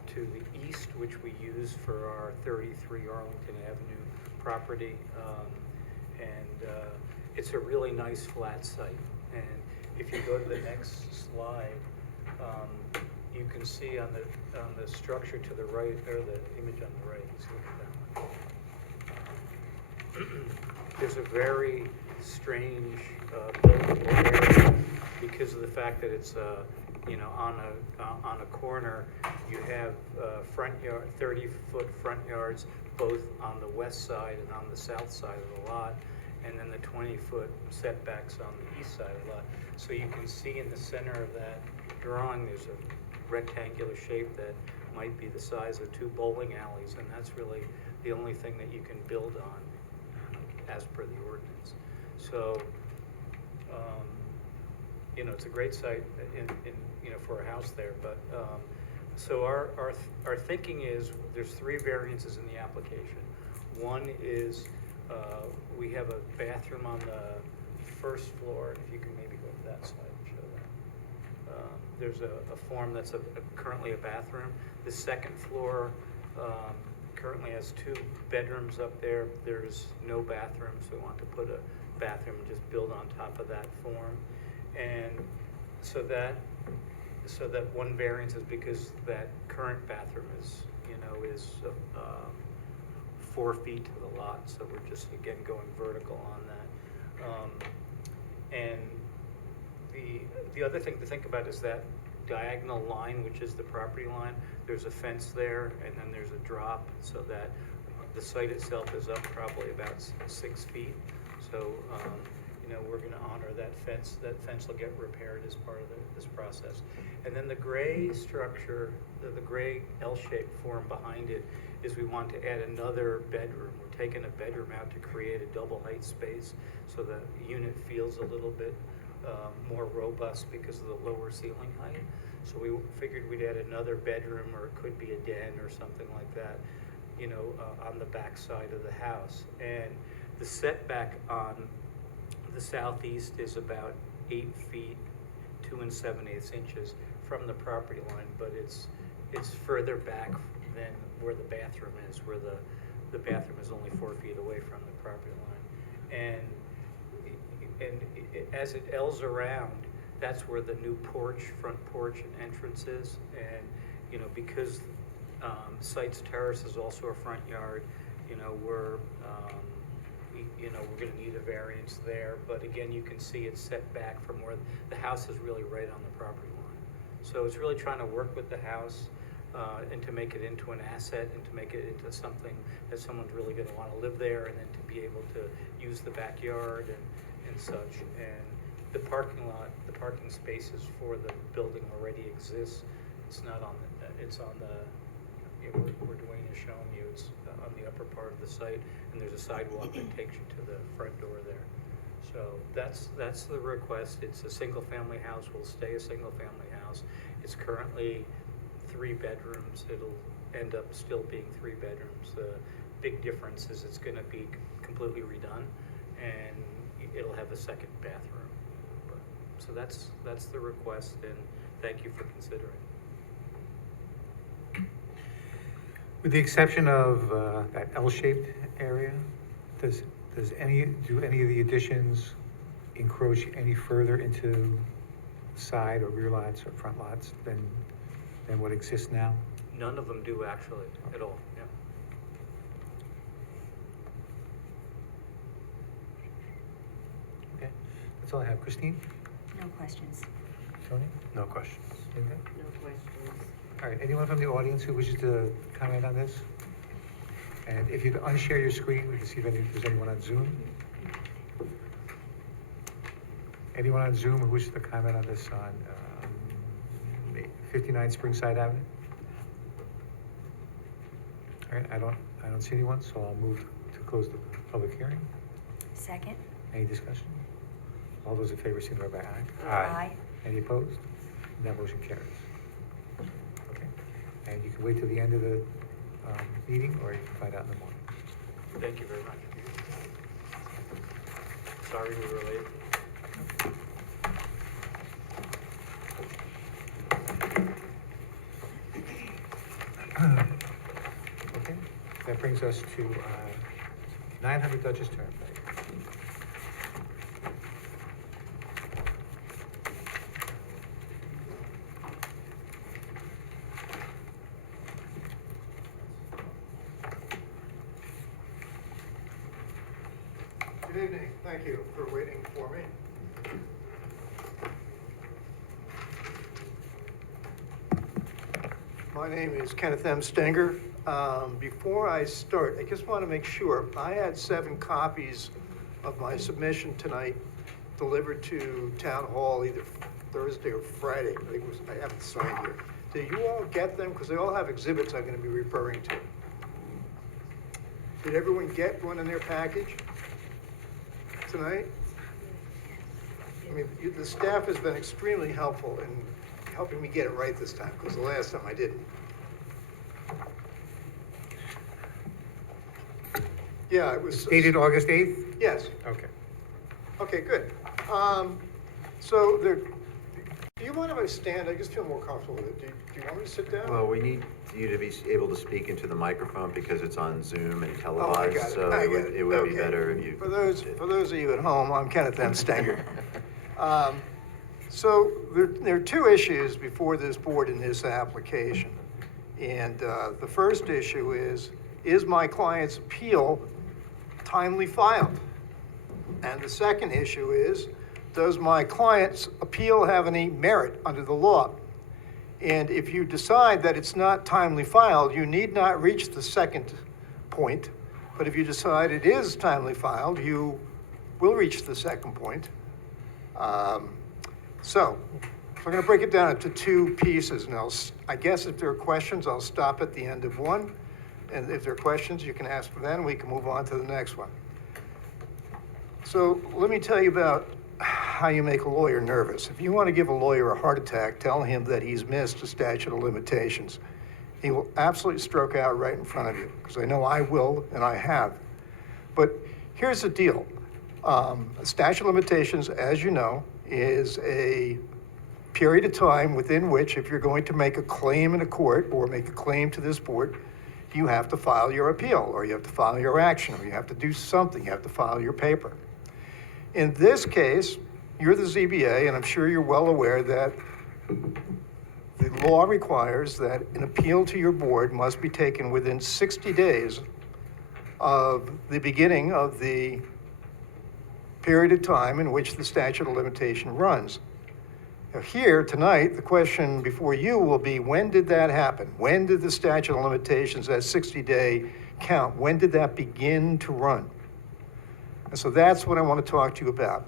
to the east, which we use for our 33 Arlington Avenue property, and it's a really nice flat site. And if you go to the next slide, you can see on the structure to the right, or the image on the right, let's look at that one. There's a very strange buildable area because of the fact that it's on a corner. You have front yard, 30-foot front yards, both on the west side and on the south side of the lot, and then the 20-foot setbacks on the east side of the lot. So you can see in the center of that drawing, there's a rectangular shape that might be the size of 2 bowling alleys, and that's really the only thing that you can build on as per the ordinance. So, it's a great site for a house there, but, so our thinking is there's 3 variances in the application. One is, we have a bathroom on the first floor. If you can maybe go to that slide and show that. There's a form that's currently a bathroom. The second floor currently has 2 bedrooms up there. There's no bathroom, so we want to put a bathroom and just build on top of that form. And so that one variance is because that current bathroom is 4 feet to the lot, so we're just again going vertical on that. And the other thing to think about is that diagonal line, which is the property line. There's a fence there, and then there's a drop, so that the site itself is up probably about 6 feet. So we're going to honor that fence. That fence will get repaired as part of this process. And then the gray structure, the gray L-shaped form behind it, is we want to add another bedroom. We're taking a bedroom out to create a double height space, so the unit feels a little bit more robust because of the lower ceiling height. So we figured we'd add another bedroom, or it could be a den or something like that, on the back side of the house. And the setback on the southeast is about 8 feet, 2 7/8 inches from the property line, but it's further back than where the bathroom is, where the bathroom is only 4 feet away from the property line. And as it L's around, that's where the new porch, front porch and entrance is. And, you know, because Sites Terrace is also a front yard, you know, we're gonna need a variance there. But again, you can see it's set back from where the house is really right on the property line. So it's really trying to work with the house and to make it into an asset and to make it into something that someone's really gonna wanna live there, and then to be able to use the backyard and such. And the parking lot, the parking spaces for the building already exists. It's not on it's on the, you know, where Dwayne is showing you, it's on the upper part of the site, and there's a sidewalk that takes you to the front door there. So that's the request. It's a single-family house, will stay a single-family house. It's currently 3 bedrooms. It'll end up still being 3 bedrooms. The big difference is it's gonna be completely redone, and it'll have a second bathroom. So that's the request, and thank you for considering. With the exception of that L-shaped area, do any of the additions encroach any further into side or rear lots or front lots than what exists now? None of them do actually, at all, yeah. Okay, that's all I have. Christine? No questions. Tony? No questions. Linda? No questions. All right, anyone from the audience who wishes to comment on this? And if you'd unshare your screen, we can see if there's anyone on Zoom. Anyone on Zoom who wishes to comment on this on 59 Springside Avenue? All right, I don't see anyone, so I'll move to close the public hearing. Second? Any discussion? All those in favor, signify by aye. Aye. Any opposed? And that motion carries. Okay, and you can wait till the end of the meeting, or you can find out in the morning. Thank you very much. Sorry we were late. Okay, that brings us to 900 Dutchess Turnpike. Good evening. Thank you for waiting for me. My name is Kenneth M. Stenger. Before I start, I just want to make sure, I had 7 copies of my submission tonight delivered to Town Hall either Thursday or Friday. I haven't signed here. Did you all get them? Because they all have exhibits I'm going to be referring to. Did everyone get one in their package tonight? I mean, the staff has been extremely helpful in helping me get it right this time, because the last time I didn't. Yeah, it was. Dated August 8th? Yes. Okay. Okay, good. So there, do you mind if I stand? I just feel more comfortable with it. Do you want me to sit down? Well, we need you to be able to speak into the microphone because it's on Zoom and Oh, I televised, got it. so I it get would, it. it would be Okay. better if you. For those of you at home, I'm Kenneth M. Stenger. So there are 2 issues before this board in this application. And the first issue is my client's appeal timely filed? And the second issue is, does my client's appeal have any merit under the law? And if you decide that it's not timely filed, you need not reach the second point. But if you decide it is timely filed, you will reach the second point. So we're going to break it down into 2 pieces. And I guess if there are questions, I'll stop at the end of one. And if there are questions, you can ask them then. We can move on to the next one. So let me tell you about how you make a lawyer nervous. If you want to give a lawyer a heart attack, tell him that he's missed a statute of limitations. He will absolutely stroke out right in front of you, because I know I will, and I have. But here's the deal. A statute of limitations, as you know, is a period of time within which, if you're going to make a claim in a court or make a claim to this board, you have to file your appeal, or you have to file your action, or you have to do something, you have to file your paper. In this case, you're the ZBA, and I'm sure you're well aware that the law requires that an appeal to your board must be taken within 60 days of the beginning of the period of time in which the statute of limitation runs. Now, here, tonight, the question before you will be, when did that happen? When did the statute of limitations, that 60-day count, when did that begin to run? And so that's what I want to talk to you about.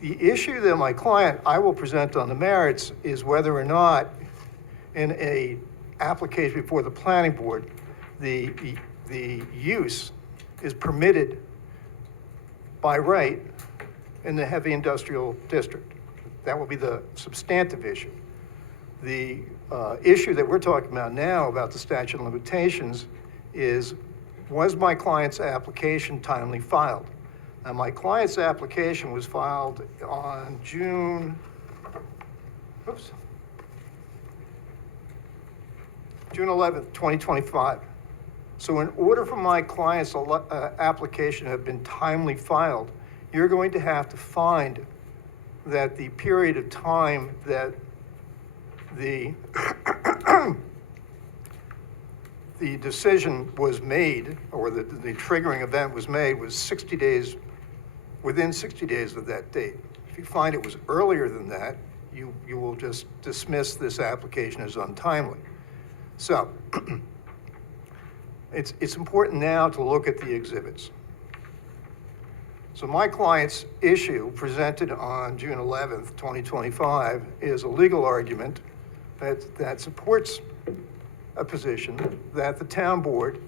The issue that my client, I will present on the merits, is whether or not in a application before the planning board, the use is permitted by right in the heavy industrial district. That will be the substantive issue. The issue that we're talking about now about the statute of limitations is, was my client's application timely filed? Now, my client's application was filed on June 11th, 2025. So in order for my client's application to have been timely filed, you're going to have to find that the period of time that the the decision was made, or the triggering event was made, was 60 days, within 60 days of that date. If you find it was earlier than that, you will just dismiss this application as untimely. So it's important now to look at the exhibits. So my client's issue presented on June 11th, 2025 is a legal argument that supports a position that the town board,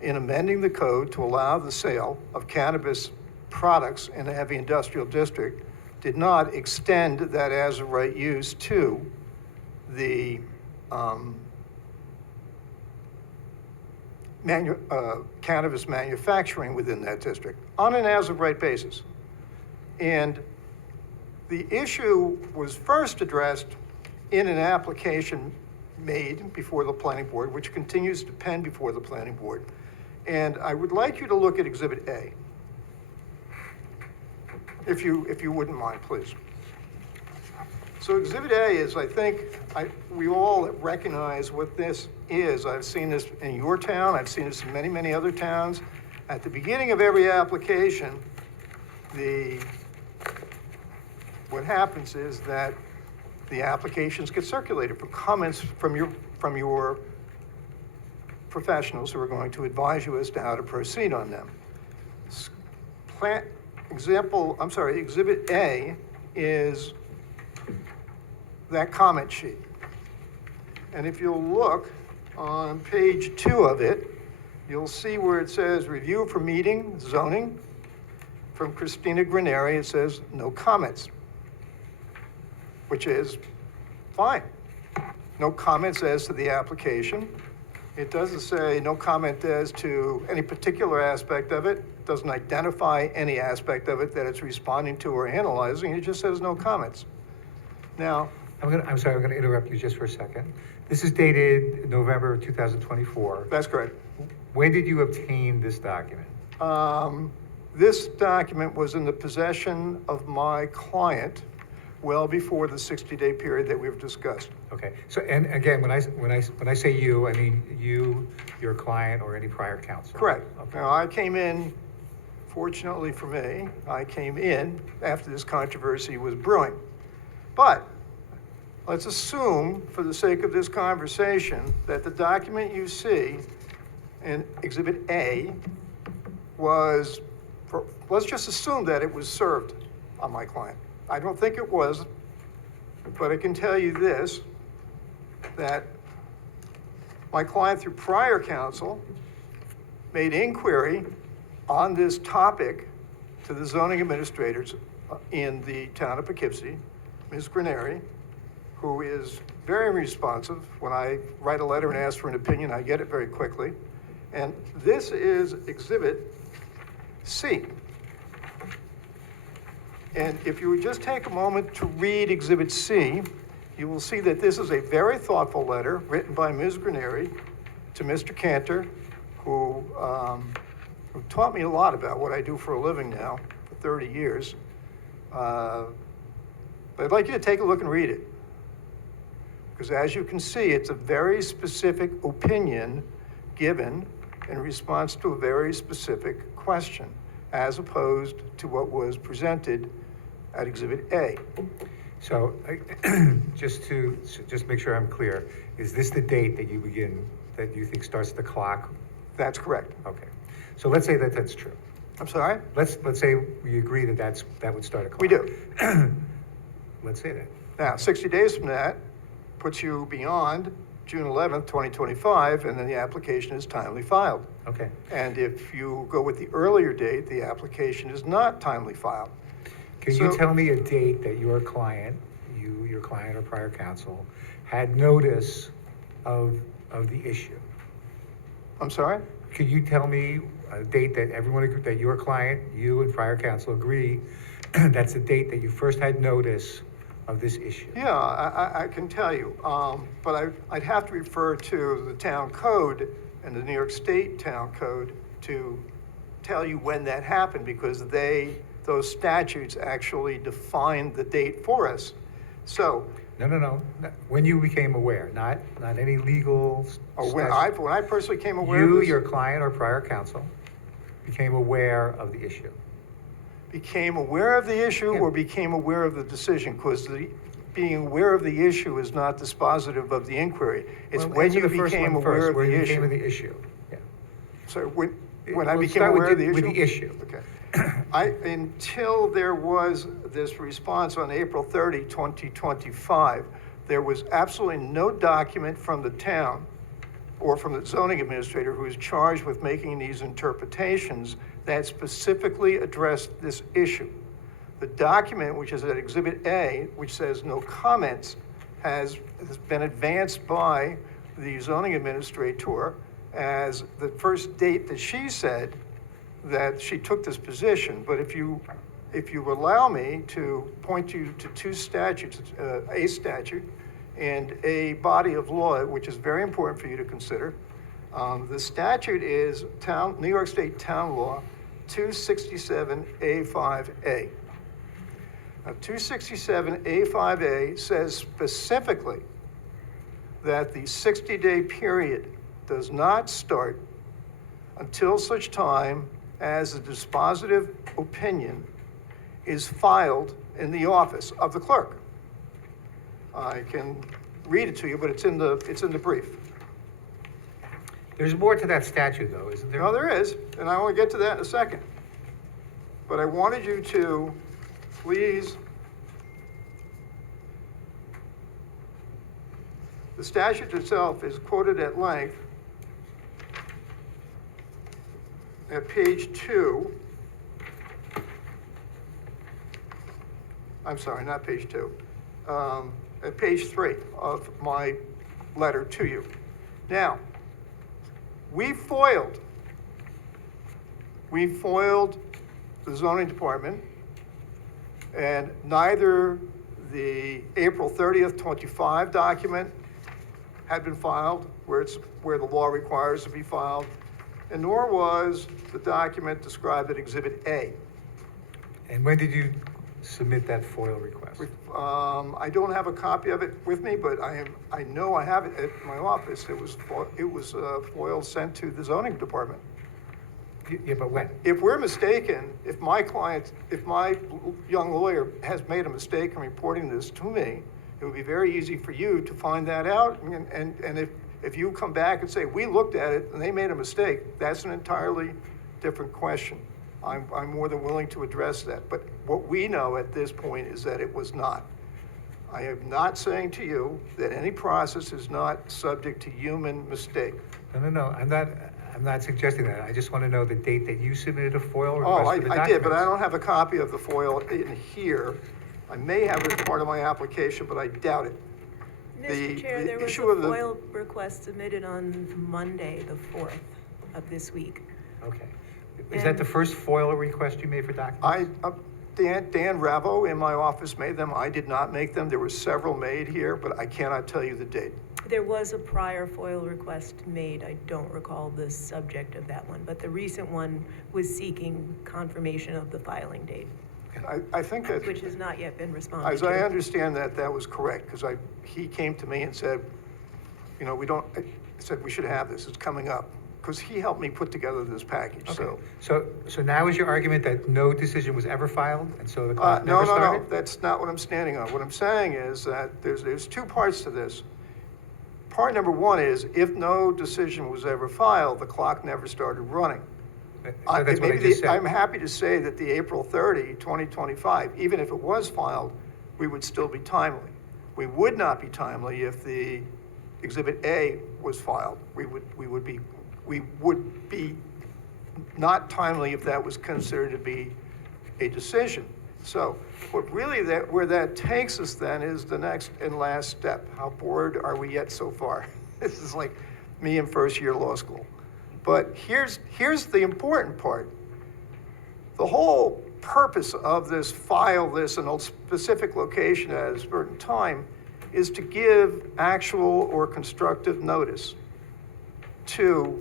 in amending the code to allow the sale of cannabis products in a heavy industrial district, did not extend that as a right use to the cannabis manufacturing within that district on an as of right basis. And the issue was first addressed in an application made before the planning board, which continues to pen before the planning board. And I would like you to look at Exhibit A, if you wouldn't mind, please. So Exhibit A is, I think, we all recognize what this is. I've seen this in your town. I've seen this in many, many other towns. At the beginning of every application, what happens is that the applications get circulated for comments from your professionals who are going to advise you as to how to proceed on them. Exhibit A is that comment sheet. And if you'll look on page 2 of it, you'll see where it says review for meeting, zoning. From Christina Graneri, it says no comments, which is fine. No comments as to the application. It doesn't say no comment as to any particular aspect of it. It doesn't identify any aspect of it that it's responding to or analyzing. It just says no comments. Now, I'm sorry, I'm going to interrupt you just for a second. This is dated November 2024. That's correct. When did you obtain this document? This document was in the possession of my client well before the 60-day period that we've discussed. Okay. So, and again, when I say you, I mean you, your client, or any prior counsel. Correct. Okay. Now, I came in, fortunately for me, I came in after this controversy was brewing. But let's assume, for the sake of this conversation, that the document you see in Exhibit A was, let's just assume that it was served on my client. I don't think it was, but I can tell you this, that my client, through prior counsel, made inquiry on this topic to the zoning administrators in the town of Poughkeepsie, Ms. Graneri, who is very responsive. When I write a letter and ask for an opinion, I get it very quickly. And this is Exhibit C. And if you would just take a moment to read Exhibit C, you will see that this is a very thoughtful letter written by Ms. Granieri to Mr. Cantor, who taught me a lot about what I do for a living now for 30 years. But I'd like you to take a look and read it. Because as you can see, it's a very specific opinion given in response to a very specific question, as opposed to what was presented at Exhibit A. So, just make sure I'm clear, is this the date that that you think starts the clock? That's correct. Okay. So let's say that that's true. I'm sorry? Let's say we agree that that would start a clock. We do. Let's say that. Now, 60 days from that puts you beyond June 11th, 2025, and then the application is timely filed. Okay. And if you go with the earlier date, the application is not timely filed. Can you tell me a date that your client or prior counsel, had notice of the issue? I'm sorry? Could you tell me a date that that your client, you and prior counsel agree, that's the date that you first had notice of this issue? Yeah, I can tell you, but I'd have to refer to the town code and the New York State town code to tell you when that happened, because those statutes actually define the date for us. So. No. When you became aware, not any legal. When I personally came aware of this. Your client or prior counsel became aware of the issue. Became aware of the issue, Yeah. or became aware of the decision? Because being aware of the issue is not dispositive of the inquiry. It's Well, when answer you the first became one aware first, of where the you issue. became of the issue. Yeah. So when I We'll became start aware of the issue? with the issue. Okay. Until there was this response on April 30, 2025, there was absolutely no document from the town or from the zoning administrator who is charged with making these interpretations that specifically addressed this issue. The document, which is at Exhibit A, which says no comments, has been advanced by the zoning administrator as the first date that she said that she took this position. But if you allow me to point you to two statutes, a statute and a body of law, which is very important for you to consider. The statute is New York State Town Law 267A5A. Now, 267A5A says specifically that the 60-day period does not start until such time as a dispositive opinion is filed in the office of the clerk. I can read it to you, but it's in the brief. There's more to that statute, though, isn't there? No, there is, and I want to get to that in a second. But I wanted you to please. The statute itself is quoted at length at page 2. I'm sorry, not page 2. At page 3 of my letter to you. Now, we foiled the zoning department, and neither the April 30th, 25 document had been filed, where the law requires to be filed, and nor was the document described at Exhibit A. And when did you submit that FOIL request? I don't have a copy of it with me, but I know I have it at my office. It was FOIL sent to the zoning department. Yeah, but when? If we're mistaken, if my young lawyer has made a mistake in reporting this to me, it would be very easy for you to find that out. And if you come back and say, we looked at it and they made a mistake, that's an entirely different question. I'm more than willing to address that. But what we know at this point is that it was not. I am not saying to you that any process is not subject to human mistake. No, I'm not suggesting that. I just want to know the date that you submitted a FOIL request Oh, for the documents. I did, but I don't have a copy of the FOIL in here. I may have it as part of my application, but I doubt it. Mr. Chair, there was a issue of the- FOIL request submitted on Monday, the 4th of this week. Okay. Is that the first FOIL request you made for documents? Dan Ravo in my office made them. I did not make them. There were several made here, but I cannot tell you the date. There was a prior FOIL request made. I don't recall the subject of that one, but the recent one was seeking confirmation of the filing date, I think that, which has not yet been responded to. as I understand that, that was correct, because he came to me and said, you know, I said we should have this, it's coming up, because he helped me put together this package, so. So now is your argument that no decision was ever filed, and so the clock never No, started? that's not what I'm standing on. What I'm saying is that there's two parts to this. Part number one is, if no decision was ever filed, the clock never started running. So that's what I Maybe just said. I'm happy to say that the April 30, 2025, even if it was filed, we would still be timely. We would not be timely if the Exhibit A was filed. We would be not timely if that was considered to be a decision. So where that takes us then is the next and last step. How bored are we yet so far? This is like me in first year law school. But here's the important part. The whole purpose of this file, this in a specific location at a certain time, is to give actual or constructive notice to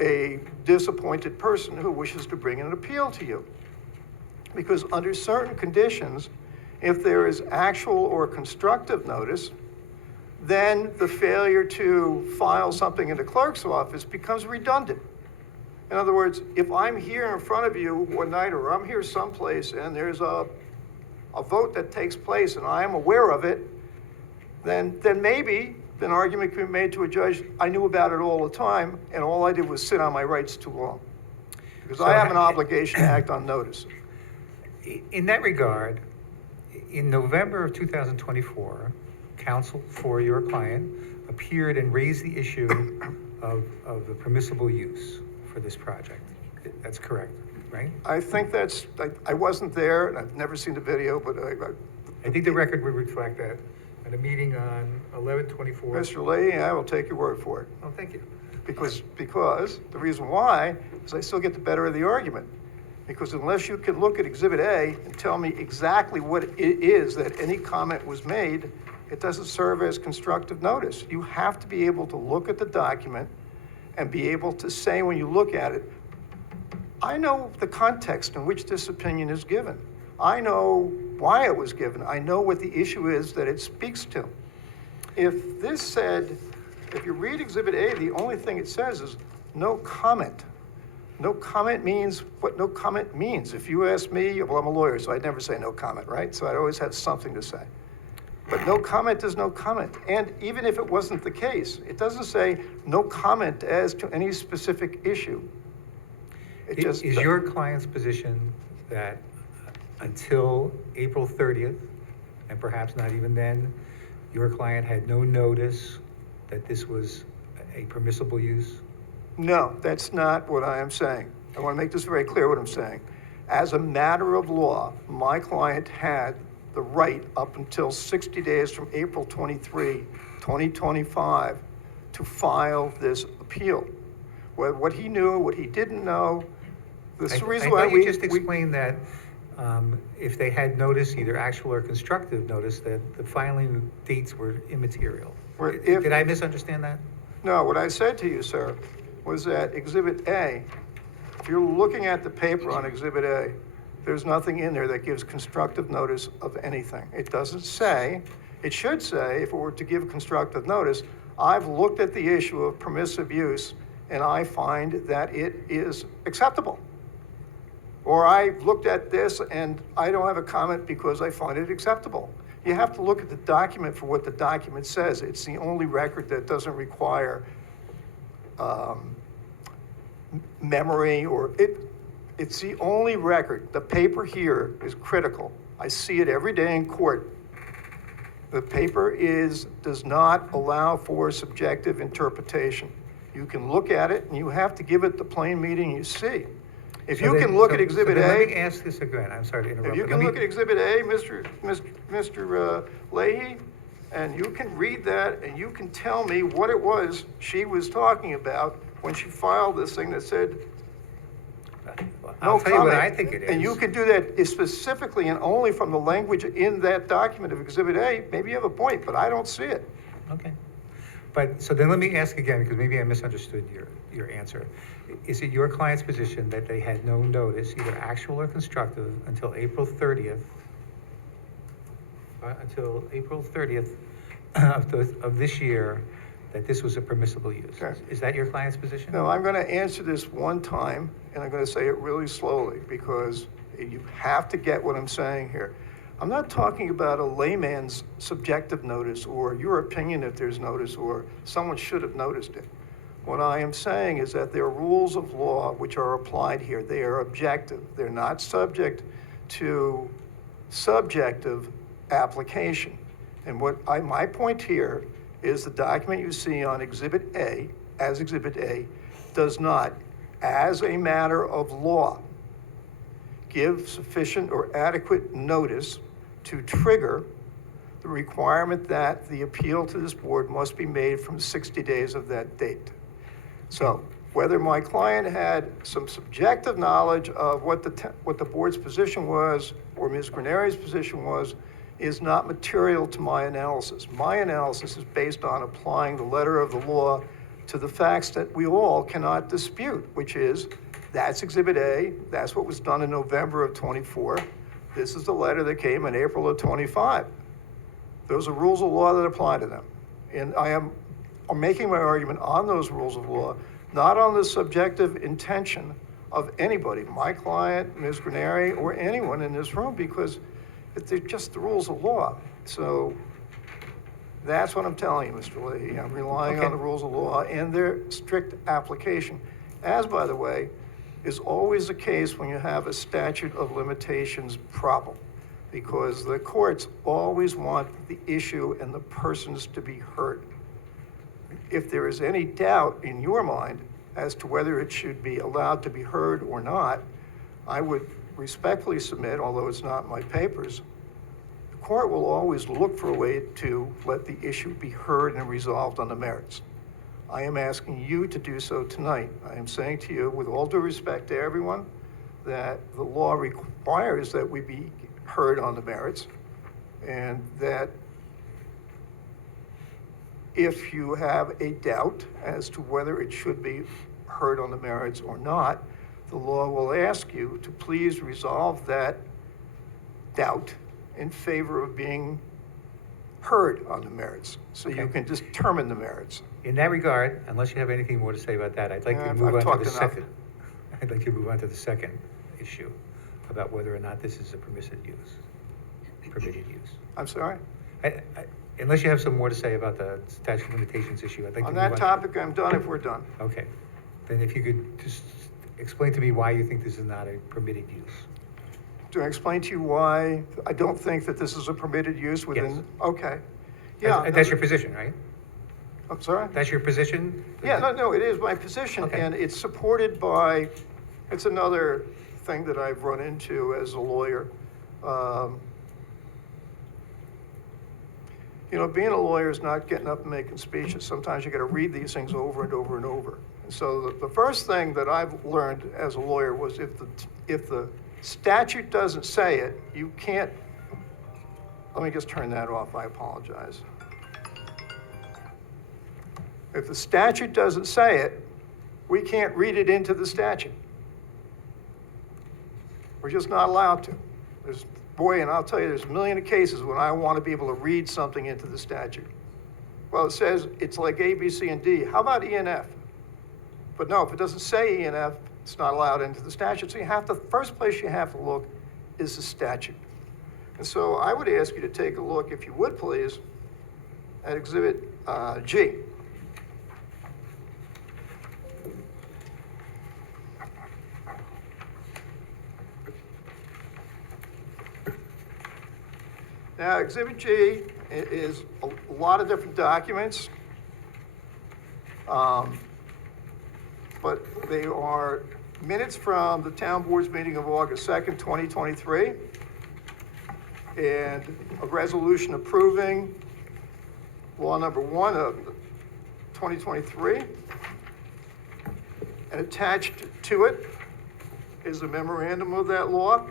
a disappointed person who wishes to bring an appeal to you. Because under certain conditions, if there is actual or constructive notice, then the failure to file something in the clerk's office becomes redundant. In other words, if I'm here in front of you one night, or I'm here someplace and there's a vote that takes place and I am aware of it, then maybe an argument can be made to a judge, I knew about it all the time, and all I did was sit on my rights too long. Because I have an obligation to act on notice. In that regard, in November of 2024, counsel for your client appeared and raised the issue of the permissible use for this project. That's correct, right? I think I wasn't there, and I've never seen the video, but I think the record would reflect that at a meeting on 11/24. Mr. Leahy, I will take your word for it. Oh, thank you. Because the reason why is I still get the better of the argument. Because unless you can look at Exhibit A and tell me exactly what it is that any comment was made, it doesn't serve as constructive notice. You have to be able to look at the document and be able to say when you look at it, I know the context in which this opinion is given. I know why it was given. I know what the issue is that it speaks to. If this said, if you read Exhibit A, the only thing it says is no comment. No comment means what no comment means. If you ask me, well, I'm a lawyer, so I'd never say no comment, right? So I'd always have something to say. But no comment is no comment. And even if it wasn't the case, it doesn't say no comment as to any specific issue. It just Is your client's position that until April 30th, and perhaps not even then, your client had no notice that this was a permissible use? No, that's not what I am saying. I want to make this very clear what I'm saying. As a matter of law, my client had the right up until 60 days from April 23, 2025, to file this appeal. What he knew, what he didn't know, this is the reason why I thought you just explained that if they had notice, either actual or constructive notice, that the filing dates were immaterial. Did I misunderstand that? No, what I said to you, sir, was that Exhibit A, if you're looking at the paper on Exhibit A, there's nothing in there that gives constructive notice of anything. It doesn't say, it should say, if it were to give constructive notice, I've looked at the issue of permissive use and I find that it is acceptable. Or I looked at this and I don't have a comment because I find it acceptable. You have to look at the document for what the document says. It's the only record that doesn't require memory, or it's the only record. The paper here is critical. I see it every day in court. The paper does not allow for subjective interpretation. You can look at it and you have to give it the plain meaning you see. If you can look at Exhibit A. Let me ask this again. I'm sorry to interrupt. If you can look at Exhibit A, Mr. Leahy, and you can read that and you can tell me what it was she was talking about when she filed this thing that said I'll No tell you what comment. I think it is. And you can do that specifically and only from the language in that document of Exhibit A. Maybe you have a point, but I don't see it. Okay. But, so then let me ask again, because maybe I misunderstood your answer. Is it your client's position that they had no notice, either actual or constructive, until April 30th? Until April 30th of this year, that this was a permissible use? Okay. Is that your client's position? No, I'm going to answer this one time, and I'm going to say it really slowly, because you have to get what I'm saying here. I'm not talking about a layman's subjective notice, or your opinion if there's notice, or someone should have noticed it. What I am saying is that there are rules of law which are applied here. They are objective. They're not subject to subjective application. And my point here is the document you see on Exhibit A, as Exhibit A, does not, as a matter of law, give sufficient or adequate notice to trigger the requirement that the appeal to this board must be made from 60 days of that date. So whether my client had some subjective knowledge of what the board's position was, or Ms. Granari's position was, is not material to my analysis. My analysis is based on applying the letter of the law to the facts that we all cannot dispute, which is, that's Exhibit A, that's what was done in November of '24. This is the letter that came in April of '25. Those are rules of law that apply to them. And I'm making my argument on those rules of law, not on the subjective intention of anybody, my client, Ms. Granari, or anyone in this room, because they're just the rules of law. So that's what I'm telling you, Mr. Leahy. I'm relying on the rules of law and their strict application. As, by the way, is always the case when you have a statute of limitations problem, because the courts always want the issue and the persons to be heard. If there is any doubt in your mind as to whether it should be allowed to be heard or not, I would respectfully submit, although it's not in my papers, the court will always look for a way to let the issue be heard and resolved on the merits. I am asking you to do so tonight. I am saying to you, with all due respect to everyone, that the law requires that we be heard on the merits, and that if you have a doubt as to whether it should be heard on the merits or not, the law will ask you to please resolve that doubt in favor of being heard on the merits, so you can determine the merits. In that regard, unless you have anything more to say about that, I'd like to I've move on talked to the enough. second. I'd like to move on to the second issue about whether or not this is a permitted use. I'm sorry? Unless you have some more to say about the statute of limitations issue, I'd like to On move on. that topic, I'm done if we're done. Okay. Then if you could just explain to me why you think this is not a permitted use. Do I explain to you why I don't think that this is a permitted use within? Yes. Okay. Yeah. That's your position, right? I'm sorry? That's your position? Yeah, no, it is my position, Okay. and it's supported by, it's another thing that I've run into as a lawyer. You know, being a lawyer is not getting up and making speeches. Sometimes you got to read these things over and over and over. And so the first thing that I've learned as a lawyer was if the statute doesn't say it, you can't. Let me just turn that off. I apologize. If the statute doesn't say it, we can't read it into the statute. We're just not allowed to. And I'll tell you, there's a million of cases when I want to be able to read something into the statute. Well, it says it's like A, B, C, and D. How about E and F? But no, if it doesn't say E and F, it's not allowed into the statute. So first place you have to look is the statute. And so I would ask you to take a look, if you would please, at Exhibit G. Now, Exhibit G is a lot of different documents, but they are minutes from the town board's meeting of August 2nd, 2023, and a resolution approving law number 1 of 2023, and attached to it is a memorandum of that law.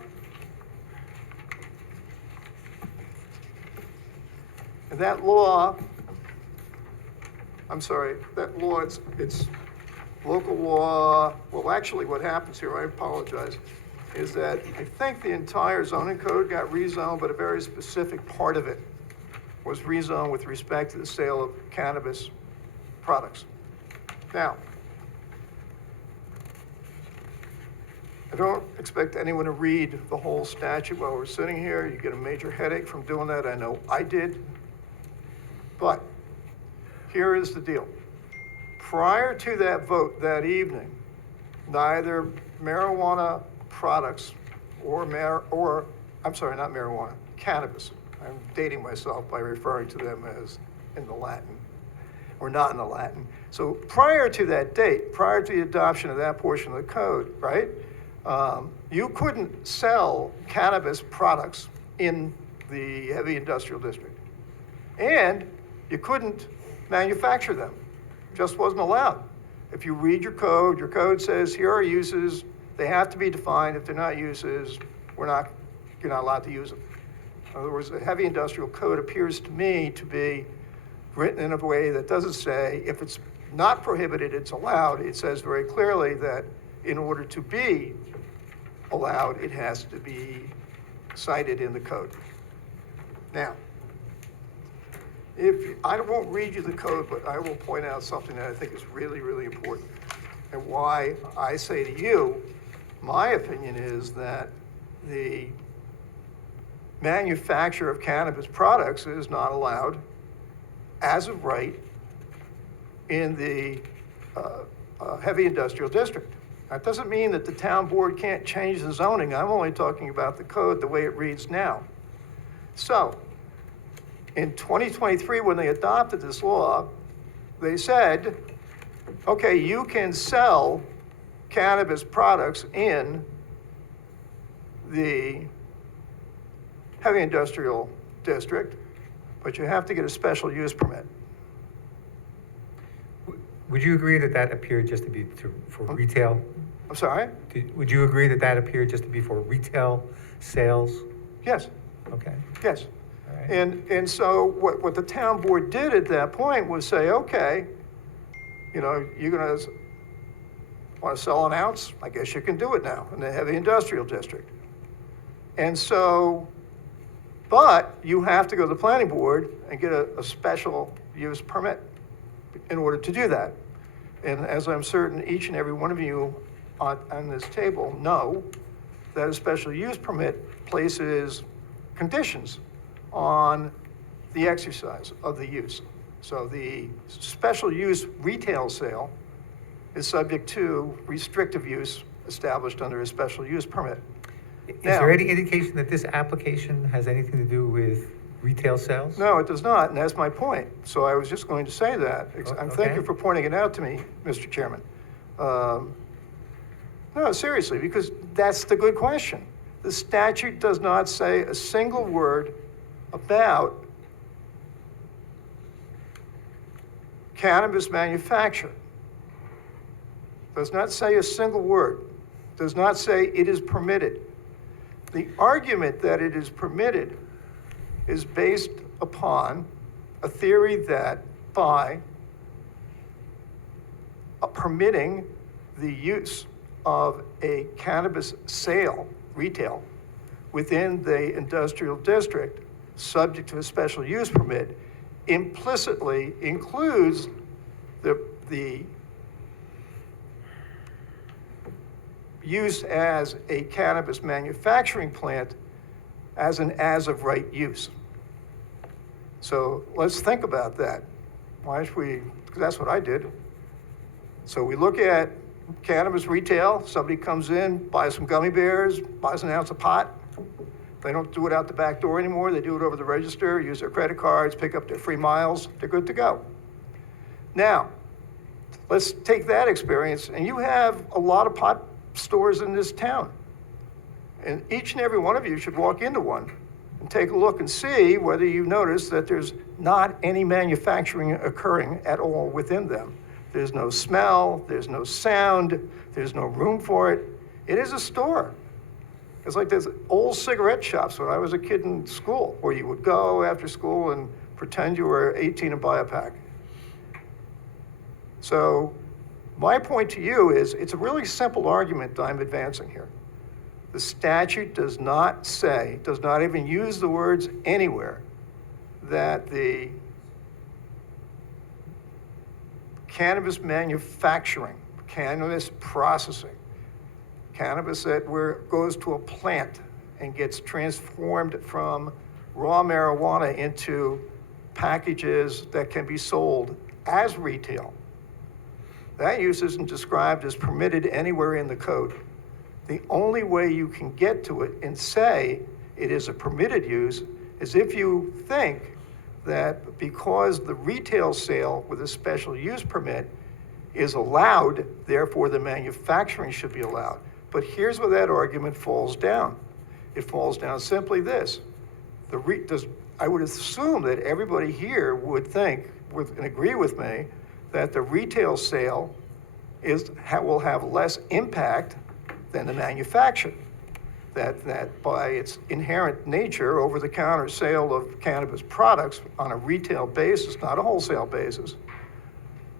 And that law, that law, it's local law, well, actually what happens here, I apologize, is that I think the entire zoning code got rezoned, but a very specific part of it was rezoned with respect to the sale of cannabis products. Now, I don't expect anyone to read the whole statute while we're sitting here. You get a major headache from doing that. I know I did. But here is the deal. Prior to that vote that evening, neither marijuana products or not marijuana, cannabis. I'm dating myself by referring to them as in the Latin, or not in the Latin. So prior to that date, prior to the adoption of that portion of the code, right, you couldn't sell cannabis products in the heavy industrial district. And you couldn't manufacture them. Just wasn't allowed. If you read your code says, here are uses, they have to be defined. If they're not uses, you're not allowed to use them. In other words, the heavy industrial code appears to me to be written in a way that doesn't say, if it's not prohibited, it's allowed. It says very clearly that in order to be allowed, it has to be cited in the code. Now, I won't read you the code, but I will point out something that I think is really, really important. And why I say to you, my opinion is that the manufacture of cannabis products is not allowed as of right in the heavy industrial district. That doesn't mean that the town board can't change the zoning. I'm only talking about the code the way it reads now. So, in 2023, when they adopted this law, they said, okay, you can sell cannabis products in the heavy industrial district, but you have to get a special use permit. Would you agree that that appeared just to be for retail? I'm sorry? Would you agree that that appeared just to be for retail sales? Yes. Okay. Yes. All right. And so what the town board did at that point was say, okay, you know, you're gonna want to sell an ounce? I guess you can do it now in the heavy industrial district. And so, but you have to go to the planning board and get a special use permit in order to do that. And as I'm certain each and every one of you on this table know, that a special use permit places conditions on the exercise of the use. So the special use retail sale is subject to restrictive use established under a special use permit. Is there any indication that this application has anything to do with retail sales? No, it does not, and that's my point. So I was just going to say that. And thank you Okay. for pointing it out to me, Mr. Chairman. No, seriously, because that's the good question. The statute does not say a single word about cannabis manufacture. Does not say a single word. Does not say it is permitted. The argument that it is permitted is based upon a theory that by permitting the use of a cannabis sale, retail, within the industrial district, subject to a special use permit, implicitly includes the use as a cannabis manufacturing plant as an as-of-right use. So let's think about that. Why don't we, because that's what I did. So we look at cannabis retail, somebody comes in, buys some gummy bears, buys an ounce of pot. They don't do it out the back door anymore, they do it over the register, use their credit cards, pick up their free miles, they're good to go. Now, let's take that experience, and you have a lot of pot stores in this town. And each and every one of you should walk into one and take a look and see whether you notice that there's not any manufacturing occurring at all within them. There's no smell, there's no sound, there's no room for it. It is a store. It's like those old cigarette shops when I was a kid in school, where you would go after school and pretend you were 18 and buy a pack. So my point to you is, it's a really simple argument that I'm advancing here. The statute does not say, does not even use the words anywhere, that the cannabis manufacturing, cannabis processing, cannabis that goes to a plant and gets transformed from raw marijuana into packages that can be sold as retail. That use isn't described as permitted anywhere in the code. The only way you can get to it and say it is a permitted use is if you think that because the retail sale with a special use permit is allowed, therefore the manufacturing should be allowed. But here's where that argument falls down. It falls down simply this. I would assume that everybody here would think and agree with me that the retail sale will have less impact than the manufacture. That by its inherent nature, over-the-counter sale of cannabis products on a retail basis, not a wholesale basis,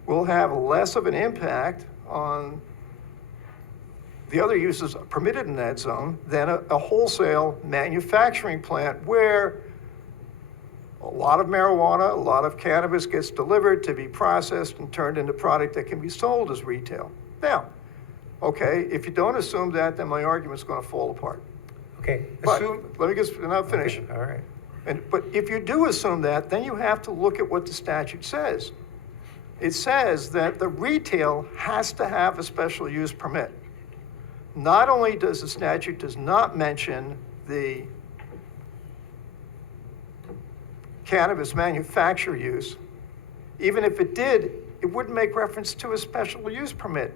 will have less of an impact on the other uses permitted in that zone than a wholesale manufacturing plant where a lot of marijuana, a lot of cannabis gets delivered to be processed and turned into product that can be sold as retail. Now, okay, if you don't assume that, then my argument's going to fall apart. Okay, But assume, let me just, and I'll finish. okay, all right. But if you do assume that, then you have to look at what the statute says. It says that the retail has to have a special use permit. Not only does the statute does not mention the cannabis manufacturer use, even if it did, it wouldn't make reference to a special use permit.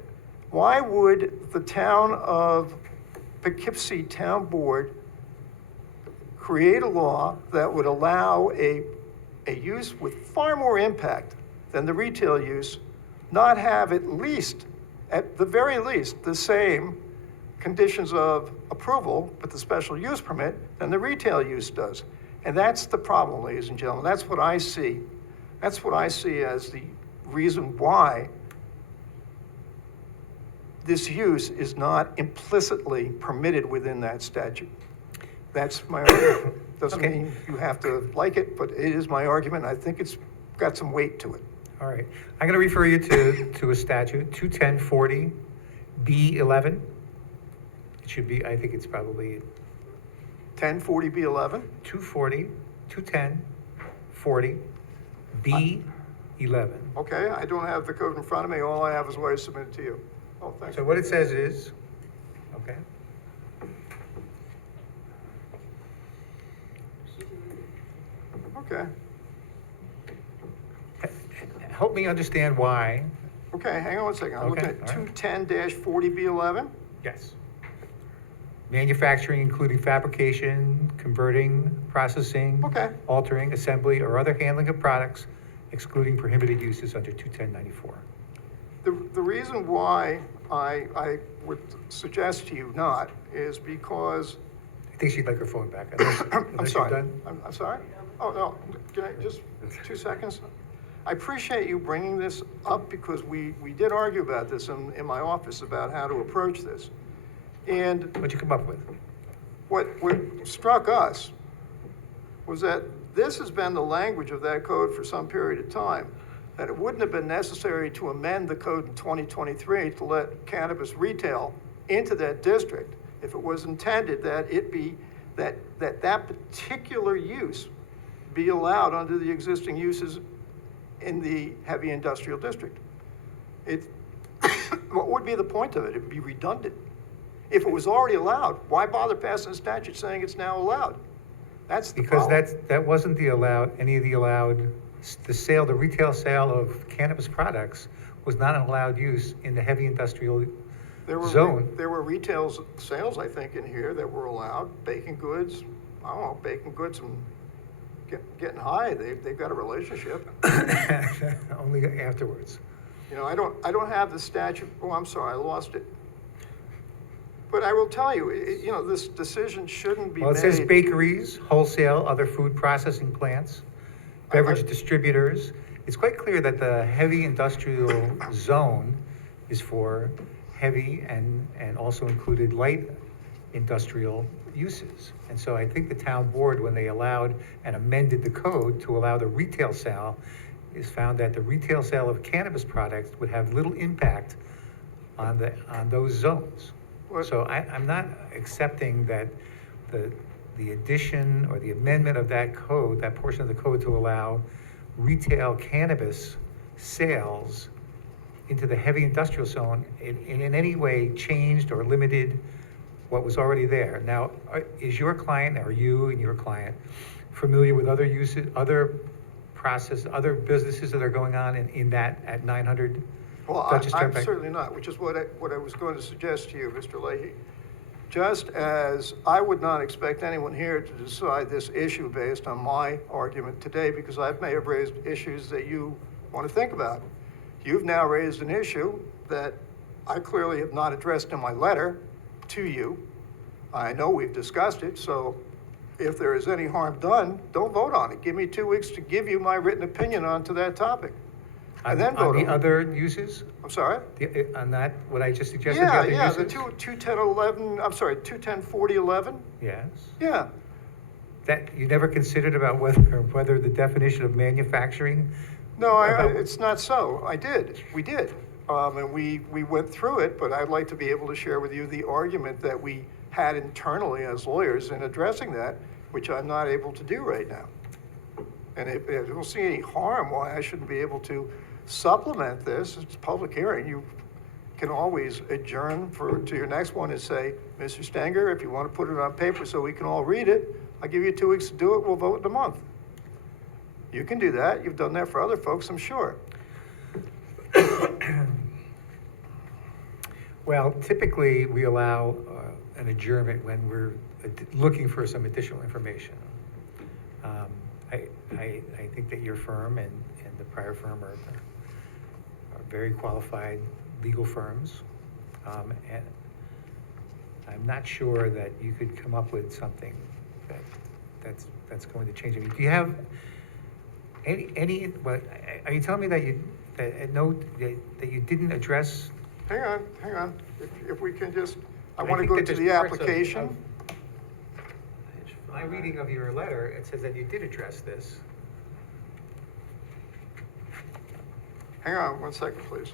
Why would the town of Poughkeepsie Town Board create a law that would allow a use with far more impact than the retail use not have at the very least, the same conditions of approval with the special use permit than the retail use does? And that's the problem, ladies and gentlemen. That's what I see. That's what I see as the reason why this use is not implicitly permitted within that statute. That's my argument. Doesn't Okay. mean you have to like it, but it is my argument. I think it's got some weight to it. All right. I'm going to refer you to a statute, 21040 B11. It should be, I think it's probably 1040B11. 21040 B11. Okay, I don't have the code in front of me. All I have is what I submitted to you. Oh, thanks. So what it says is, okay. Okay. Help me understand why. Okay, hang on one second. I'm looking Okay, at all right. 210-40B11. Yes. Manufacturing, including fabrication, converting, processing, Okay. altering, assembly, or other handling of products, excluding prohibited uses under 21094. The reason why I would suggest to you not is because, I think she'd like her phone back. Unless I'm you're sorry. done. I'm sorry? Oh, no, can I, just 2 seconds? I appreciate you bringing this up because we did argue about this in my office about how to approach this. And What'd you come up with? what struck us was that this has been the language of that code for some period of time, that it wouldn't have been necessary to amend the code in 2023 to let cannabis retail into that district if it was intended that it be, that particular use be allowed under the existing uses in the heavy industrial district. What would be the point of it? It would be redundant. If it was already allowed, why bother passing a statute saying it's now allowed? That's the Because problem. that wasn't the retail sale of cannabis products was not an allowed use in the heavy industrial zone. There were retail sales, I think, in here that were allowed, baking goods, I don't know, baking goods and getting high, they've got a relationship. Only afterwards. You know, I don't have the statute, oh, I'm sorry, I lost it. But I will tell you, you know, this decision shouldn't be made. Well, it says bakeries, wholesale, other food processing plants, beverage distributors. It's quite clear that the heavy industrial zone is for heavy and also included light industrial uses. And so I think the town board, when they allowed and amended the code to allow the retail sale, is found that the retail sale of cannabis products would have little impact on those zones. So I'm not accepting that the addition or the amendment of that code, that portion of the code to allow retail cannabis sales into the heavy industrial zone in any way changed or limited what was already there. Now, is your client, or you and your client, familiar with other uses, other businesses that are going on in that, at 900 Well, Dutchess I'm Turnpike? certainly not, which is what I was going to suggest to you, Mr. Leahy. Just as I would not expect anyone here to decide this issue based on my argument today, because I may have raised issues that you want to think about. You've now raised an issue that I clearly have not addressed in my letter to you. I know we've discussed it, so if there is any harm done, don't vote on it. Give me 2 weeks to give you my written opinion onto that topic. And then vote On on the it. other uses? I'm sorry? On that, what I just suggested, the Yeah, other yeah, uses? the 21011, I'm sorry, 2104011? Yes. Yeah. That, you never considered about whether the definition of manufacturing? No, about- it's not so. We did. And we went through it, but I'd like to be able to share with you the argument that we had internally as lawyers in addressing that, which I'm not able to do right now. And if you don't see any harm why I shouldn't be able to supplement this, it's a public hearing. You can always adjourn to your next one and say, Mr. Stenger, if you want to put it on paper so we can all read it, I'll give you 2 weeks to do it, we'll vote in a month. You can do that. You've done that for other folks, I'm sure. Well, typically, we allow an adjournment when we're looking for some additional information. I think that your firm and the prior firm are very qualified legal firms. And I'm not sure that you could come up with something that's going to change it. Do you have what, are you telling me that you didn't address? Hang on. If we can just, I I want to think go that to there's the parts of- application. My reading of your letter, it says that you did address this. Hang on 1 second, please.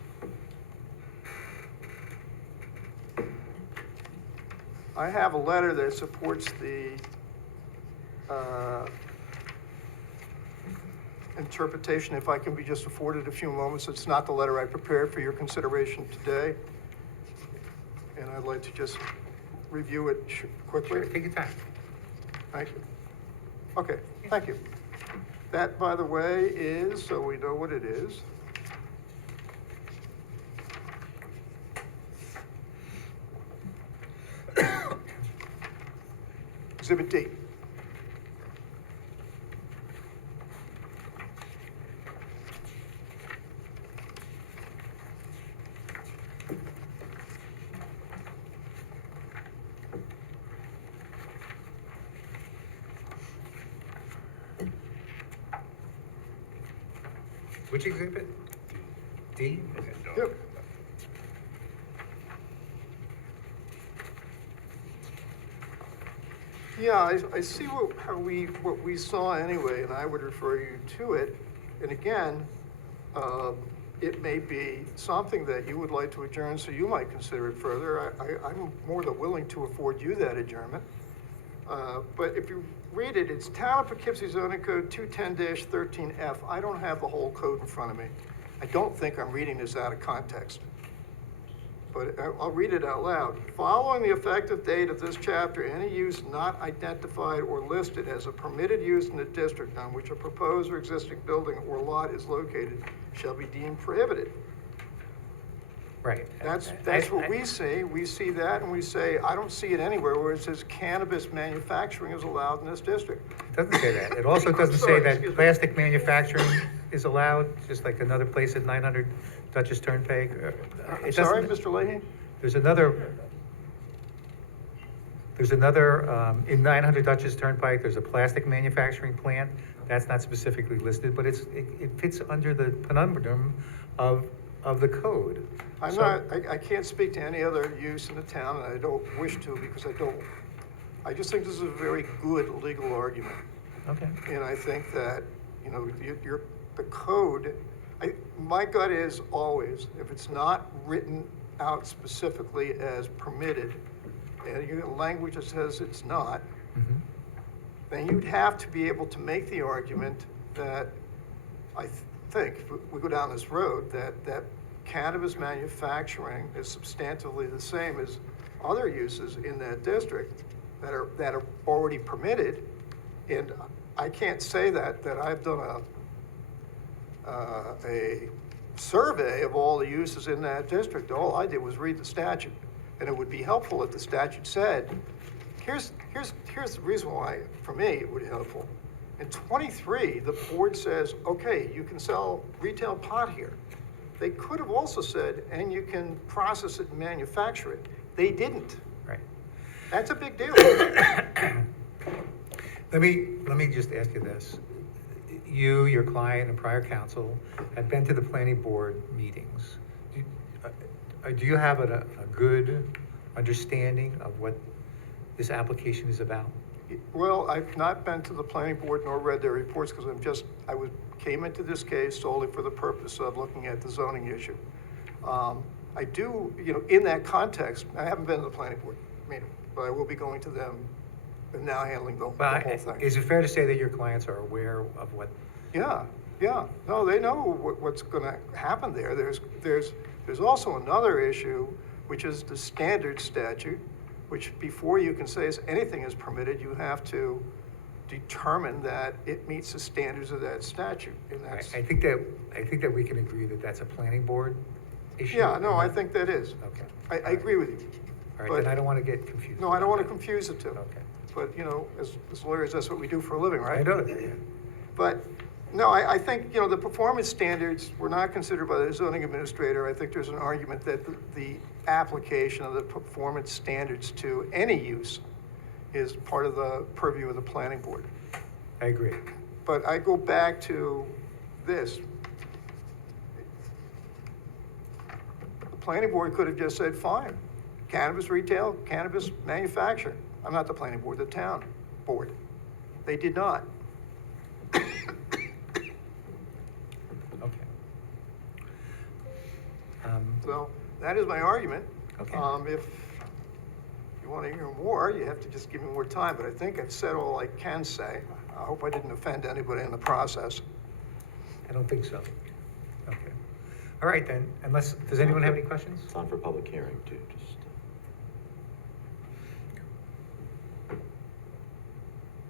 I have a letter that supports the interpretation, if I can be just afforded a few moments. It's not the letter I prepared for your consideration today. And I'd like to just review it quickly. Sure, take your time. Thank you. Okay, thank you. That, by the way, is, so we know what it is. Exhibit D. Which exhibit? D? Okay. Yep. Yeah, I see what we saw anyway, and I would refer you to it. And again, it may be something that you would like to adjourn, so you might consider it further. I'm more than willing to afford you that adjournment. But if you read it, it's Town of Poughkeepsie zoning code 210-13F. I don't have the whole code in front of me. I don't think I'm reading this out of context. But I'll read it out loud. Following the effective date of this chapter, any use not identified or listed as a permitted use in the district on which a proposed or existing building or lot is located shall be deemed prohibited. Right. That's what we see. We see that and we say, I don't see it anywhere where it says cannabis manufacturing is allowed in this district. It doesn't say that. It also doesn't say that plastic manufacturing is allowed, just like another place at 900 Dutchess Turnpike. I'm sorry, Mr. Leahy? There's another, There's another, in 900 Dutchess Turnpike, there's a plastic manufacturing plant. That's not specifically listed, but it fits under the penumbrum of the code. I can't speak to any other use in the town, and I don't wish to because I just think this is a very good legal argument. Okay. And I think that, the code, my gut is always, if it's not written out specifically as permitted, and you get language that says it's not, then you'd have to be able to make the argument that, I think, if we go down this road, that cannabis manufacturing is substantively the same as other uses in that district that are already permitted. And I can't say that I've done a survey of all the uses in that district. All I did was read the statute. And it would be helpful if the statute said, here's the reason why, for me, it would be helpful. In 23, the board says, okay, you can sell retail pot here. They could have also said, and you can process it and manufacture it. They didn't. Right. That's a big deal. Let me just ask you this. You, your client, and prior counsel have been to the planning board meetings. Do you have a good understanding of what this application is about? Well, I've not been to the planning board nor read their reports because came into this case solely for the purpose of looking at the zoning issue. I do, in that context, I haven't been to the planning board meeting, but I will be going to them and now handling the whole thing. Is it fair to say that your clients are aware of what? Yeah. No, they know what's gonna happen there. There's also another issue, which is the standard statute, which before you can say anything is permitted, you have to determine that it meets the standards of that statute. And that's, I think that we can agree that that's a planning board issue. yeah, no, I think that is. Okay. I agree with you. All right, then I don't want to get confused. No, I don't want to confuse the two. Okay. But, as lawyers, that's what we do for a living, right? I know that, yeah. But, no, I think, the performance standards were not considered by the zoning administrator. I think there's an argument that the application of the performance standards to any use is part of the purview of the planning board. I agree. But I go back to this. The planning board could have just said, fine, cannabis retail, cannabis manufacturing. I'm not the planning board, the town board. They did not. Okay. So that is my argument. Okay. If you want to hear more, you have to just give me more time, but I think I've said all I can say. I hope I didn't offend anybody in the process. I don't think so. Okay. All right then, does anyone have any questions? It's on for public hearing too, just.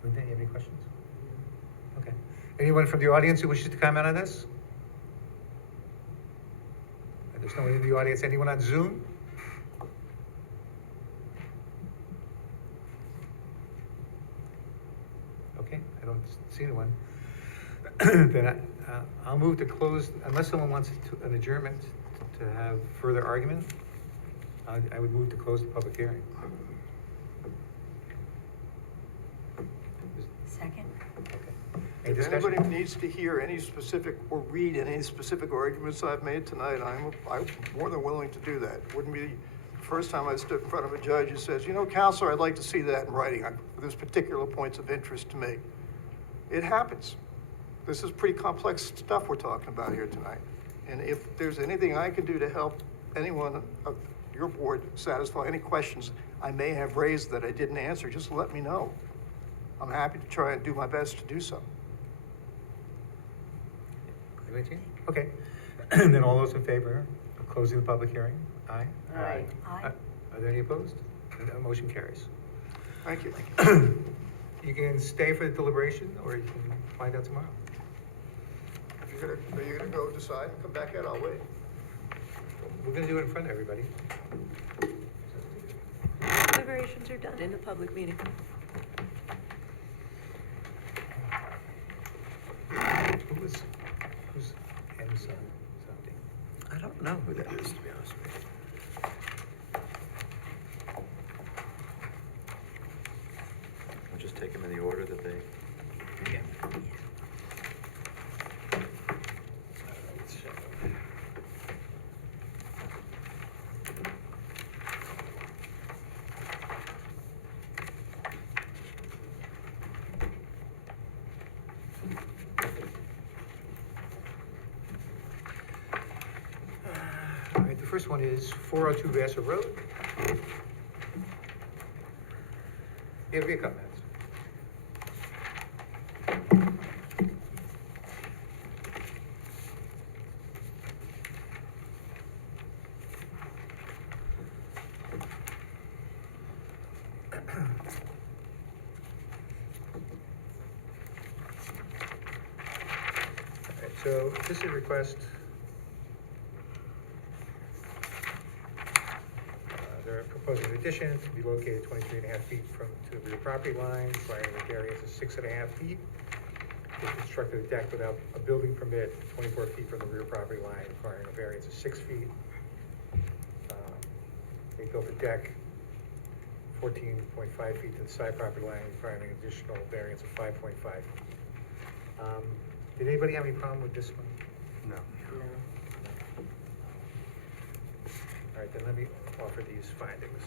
Linda, you have any questions? Okay. Anyone from the audience who wishes to comment on this? There's no one in the audience. Anyone on Zoom? Okay, I don't see anyone. Then I'll move to close, unless someone wants an adjournment to have further argument, I would move to close the public hearing. Second? Any If discussion? anybody needs to hear any specific or read any specific arguments I've made tonight, I'm more than willing to do that. Wouldn't be the first time I stood in front of a judge who says, Counselor, I'd like to see that in writing. There's particular points of interest to me. It happens. This is pretty complex stuff we're talking about here tonight. And if there's anything I can do to help anyone of your board satisfy any questions I may have raised that I didn't answer, just let me know. I'm happy to try and do my best to do so. Okay. Then all those in favor of closing the public hearing? Aye? Aye. Are there any opposed? The motion carries. Thank you. You can stay for the deliberation, or you can find out tomorrow. Are you gonna go decide and come back out? I'll wait. We're gonna do it in front of everybody. Deliberations are done in a public meeting. Who's M something? I don't know who that is, to be honest with you. take them in the order that they. Yeah. All right, the first one is 402 Vassar Road. Yeah, be a couple minutes. All right, so this is a request. They're proposing an addition to be located 23.5 feet from, to the rear property line, requiring a variance of 6.5 feet. They constructed a deck without a building permit, 24 feet from the rear property line, requiring a variance of 6 feet. They built a deck 14.5 feet to the side property line, requiring an additional variance of 5.5 feet. Did anybody have any problem with this one? No. All right, then let me offer these findings.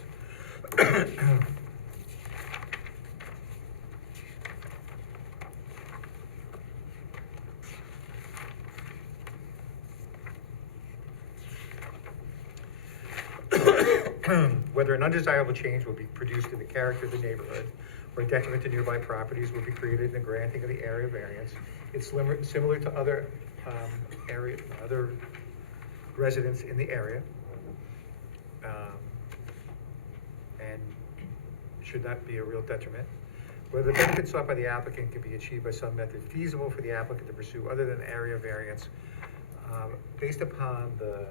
Whether an undesirable change will be produced in the character of the neighborhood or detriment to nearby properties will be created in the granting of the area variance. It's similar to other other residents in the area. And should not be a real detriment. Whether the benefits sought by the applicant can be achieved by some method feasible for the applicant to pursue other than area variance, based upon the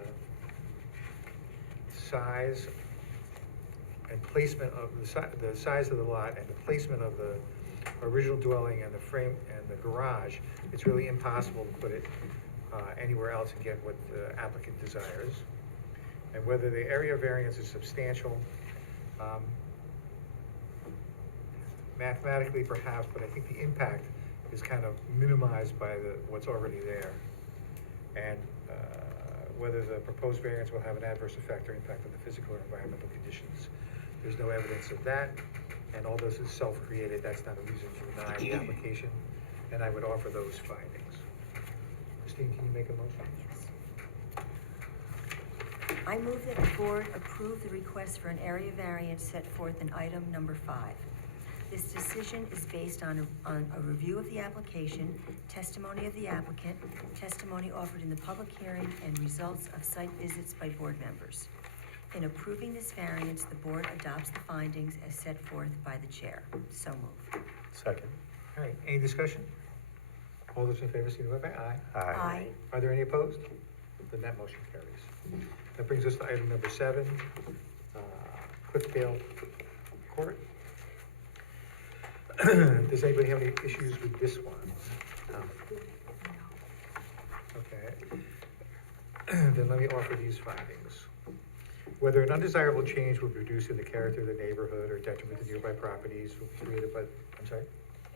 size and placement of the size of the lot and the placement of the original dwelling and the frame and the garage, it's really impossible to put it anywhere else and get what the applicant desires. And whether the area variance is substantial, mathematically perhaps, but I think the impact is kind of minimized by what's already there. And whether the proposed variance will have an adverse effect or impact on the physical or environmental conditions. There's no evidence of that, and all this is self-created. That's not a reason to deny the application, and I would offer those findings. Christine, can you make a motion? Yes. I move that the board approve the request for an area variance set forth in item number 5. This decision is based on a review of the application, testimony of the applicant, testimony offered in the public hearing, and results of site visits by board members. In approving this variance, the board adopts the findings as set forth by the chair. So moved. Second. All right, any discussion? All those in favor, signify by aye. Aye. Are there any opposed? Then that motion carries. That brings us to item number 7, Cliffdale Court. Does anybody have any issues with this one? No. Okay. Then let me offer these findings. Whether an undesirable change will be produced in the character of the neighborhood or detriment to nearby properties will be created by, I'm sorry?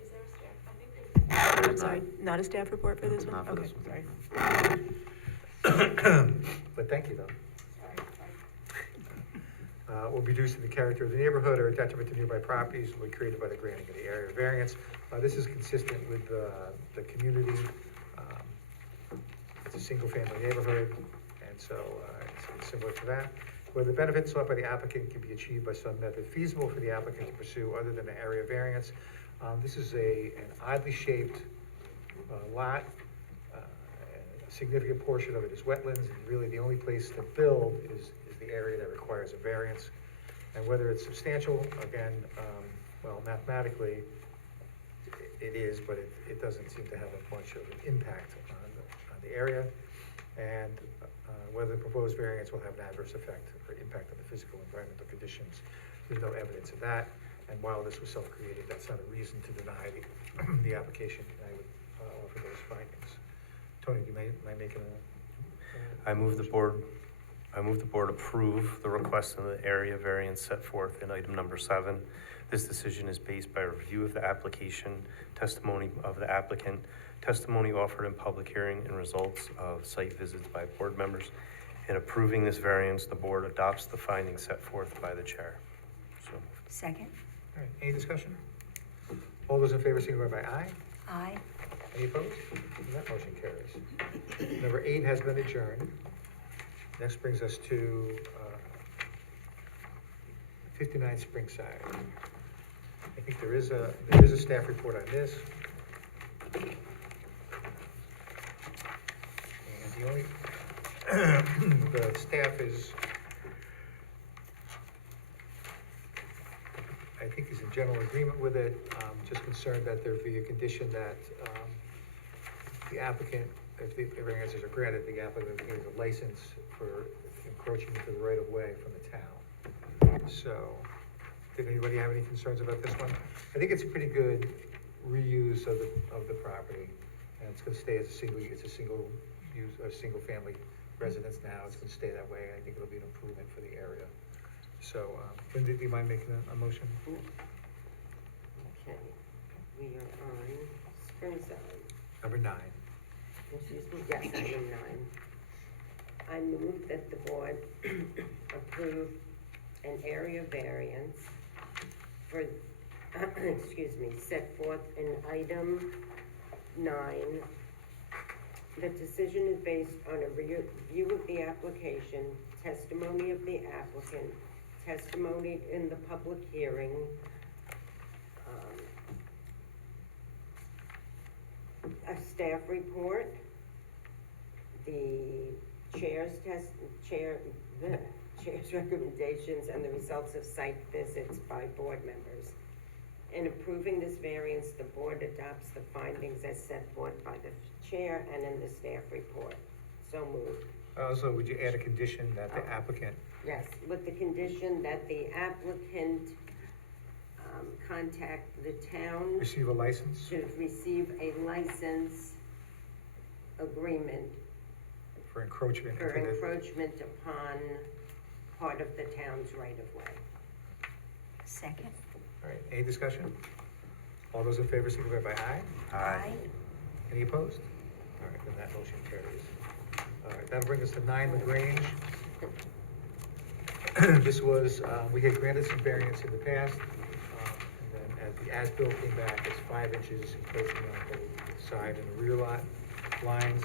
Is there a staff? I'm sorry, not a staff report for this one? Not for Okay, this one. sorry. But thank you, though. Will be reduced in the character of the neighborhood or a detriment to nearby properties will be created by the granting of the area variance. This is consistent with the community. It's a single-family neighborhood, and so it's similar to that. Where the benefits sought by the applicant can be achieved by some method feasible for the applicant to pursue other than an area variance. This is an oddly shaped lot. A significant portion of it is wetlands, and really the only place to build is the area that requires a variance. And whether it's substantial, again, well, mathematically, it is, but it doesn't seem to have much of an impact on the area. And whether the proposed variance will have an adverse effect or impact on the physical and environmental conditions, there's no evidence of that. And while this was self-created, that's not a reason to deny the application. And I would offer those findings. Tony, do you mind making a? I move the board I move the board approve the request in the area variance set forth in item number 7. This decision is based by a review of the application, testimony of the applicant, testimony offered in public hearing, and results of site visits by board members. In approving this variance, the board adopts the findings set forth by the chair. So moved. Second? All right, any discussion? All those in favor signify by aye. Aye. Any opposed? And that motion carries. Number 8 has been adjourned. Next brings us to 59 Springside. I think there is a staff report on this. And the only, the staff is, I think is in general agreement with it, just concerned that there be a condition that the applicant, if the variances are granted, the applicant gives a license for encroaching into the right of way from the town. So, did anybody have any concerns about this one? I think it's a pretty good reuse of the property, and it's gonna stay as a single use, a single family residence now. It's gonna stay that way. I think it'll be an improvement for the area. So, Linda, do you mind making a motion? Okay, we are on Springside. Number 9. Excuse me, yes, item 9. I move that the board approve an area variance for, excuse me, set forth in item 9. The decision is based on a review of the application, testimony of the applicant, testimony in the public hearing, a staff report, the chair's recommendations, and the results of site visits by board members. In approving this variance, the board adopts the findings as set forth by the chair and in the staff report. So moved. Also, would you add a condition that the applicant, Yes, with the condition that the applicant contact the town receive a license? to receive a license agreement For encroachment for into the, encroachment upon part of the town's right-of-way. Second? all right, any discussion? All those in favor signify by aye. Aye. Any opposed? All right, then that motion carries. All right, that'll bring us to 9 LaGrange. This was, we had granted some variance in the past, and then as the as-built came back, it's 5 inches encroaching on the side and the rear lot lines.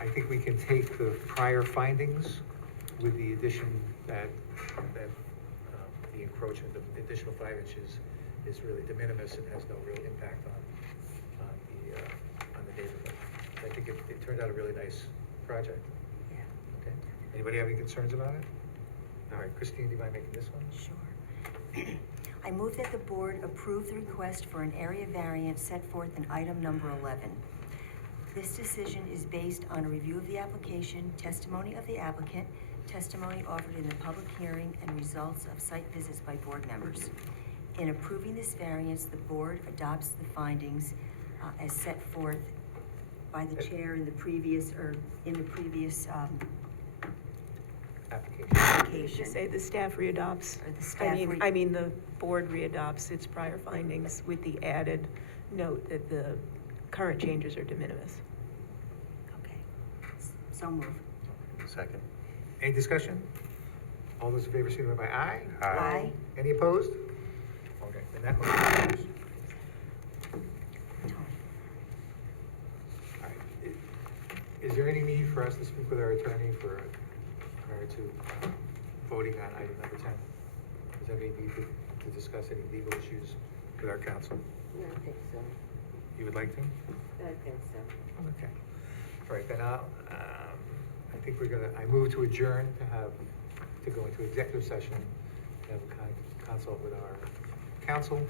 I think we can take the prior findings with the addition that the encroachment, the additional 5 inches is really de minimis and has no real impact on the neighborhood. I think it turned out a really nice project. Yeah. Okay. Anybody have any concerns about it? All right, Christine, do you mind making this one? Sure. I move that the board approve the request for an area variance set forth in item number 11. This decision is based on a review of the application, testimony of the applicant, testimony offered in the public hearing, and results of site visits by board members. In approving this variance, the board adopts the findings as set forth by the chair in the previous, Application. application. Just say the staff readopts. Or the staff I mean, the board readopts its prior findings with the added note that the current changes are de minimis. Okay. So move. Second. Any discussion? All those in favor signify by aye. Aye. Any opposed? Okay, then that motion carries. All right. Is there any need for us to speak with our attorney prior to voting on item number 10? Is there any need to discuss any legal issues with our counsel? No, I think so. You would like to? I think so. Okay. All right, then I think I move to adjourn to go into executive session, to have a consult with our counsel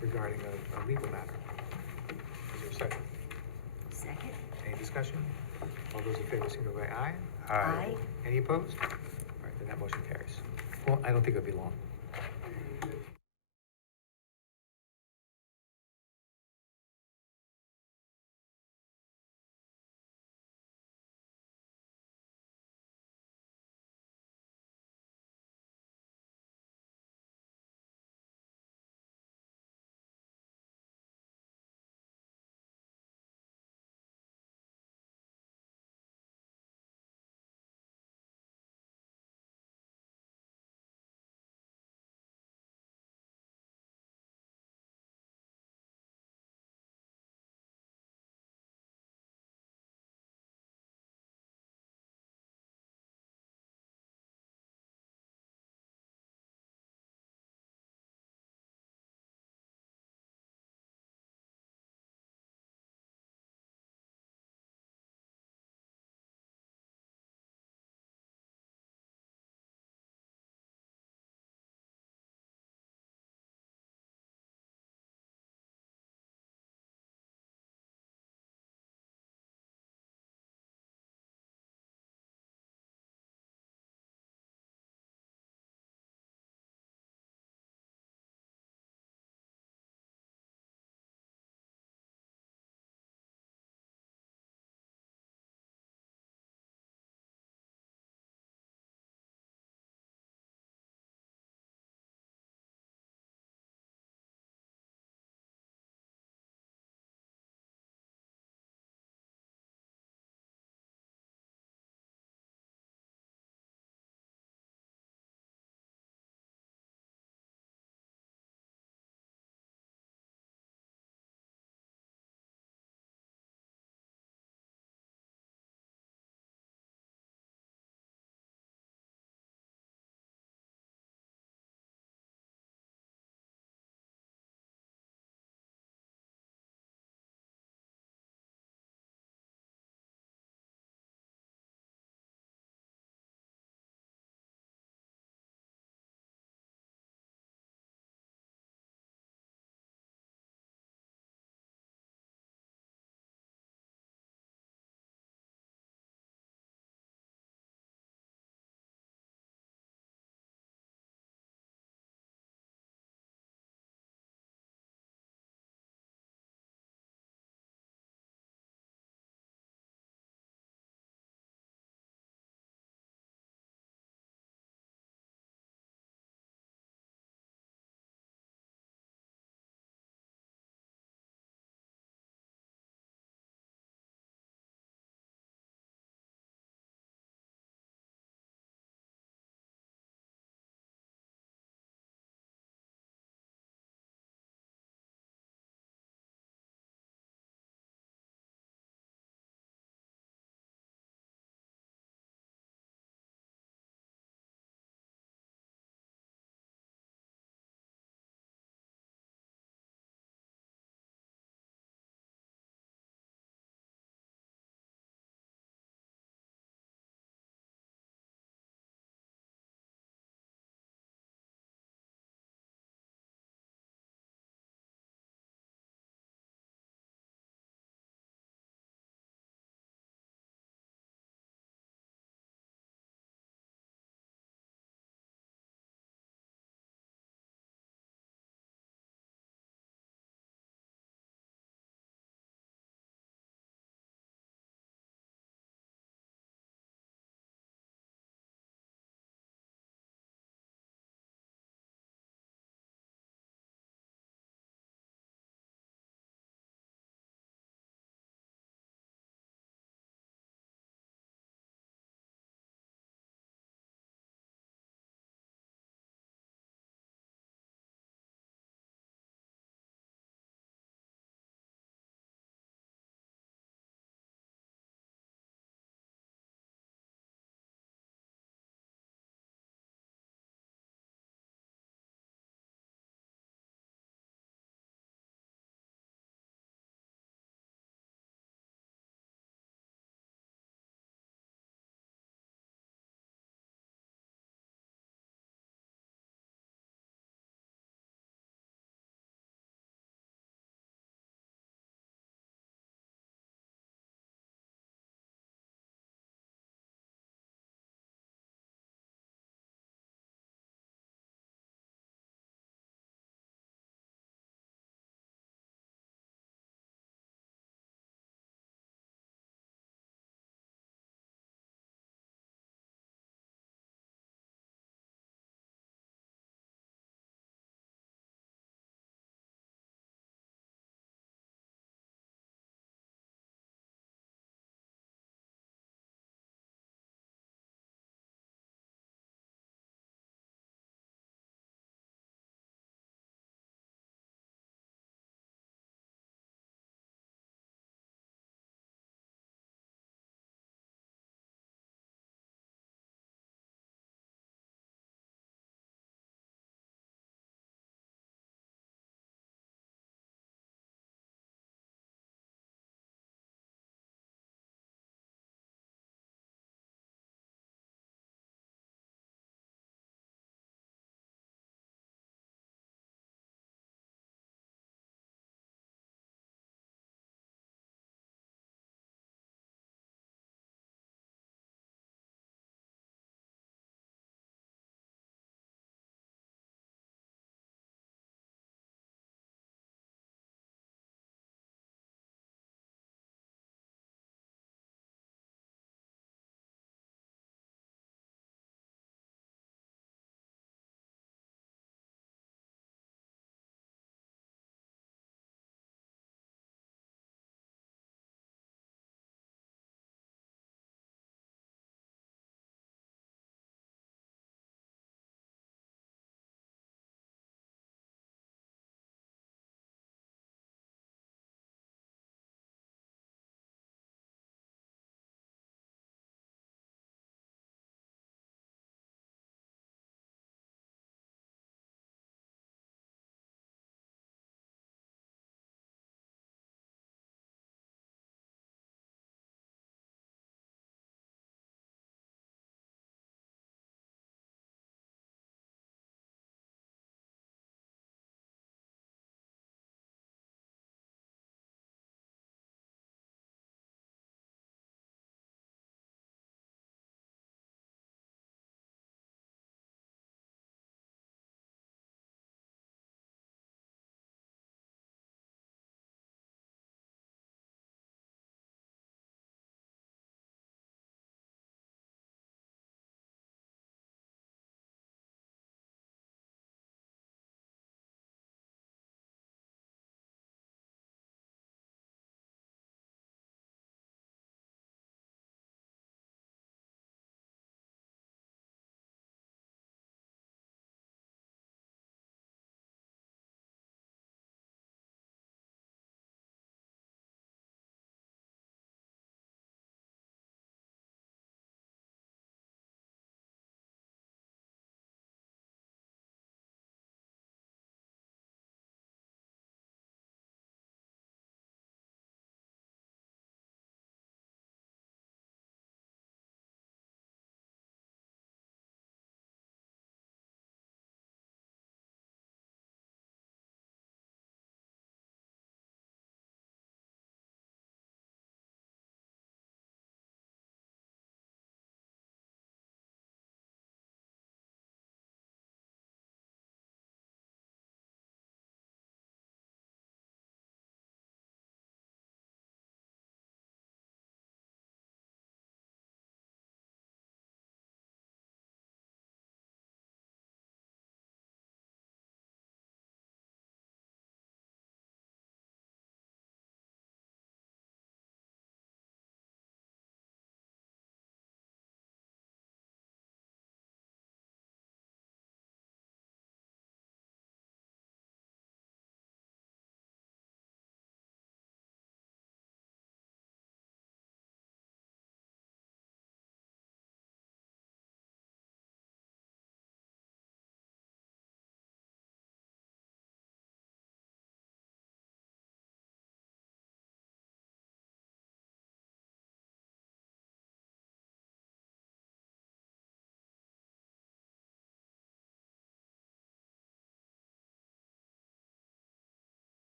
regarding a legal matter. Is there a second? Second? Any discussion? All those in favor signify by aye. Aye. Any opposed? All right, then that motion carries. Well, I don't think it'll be long.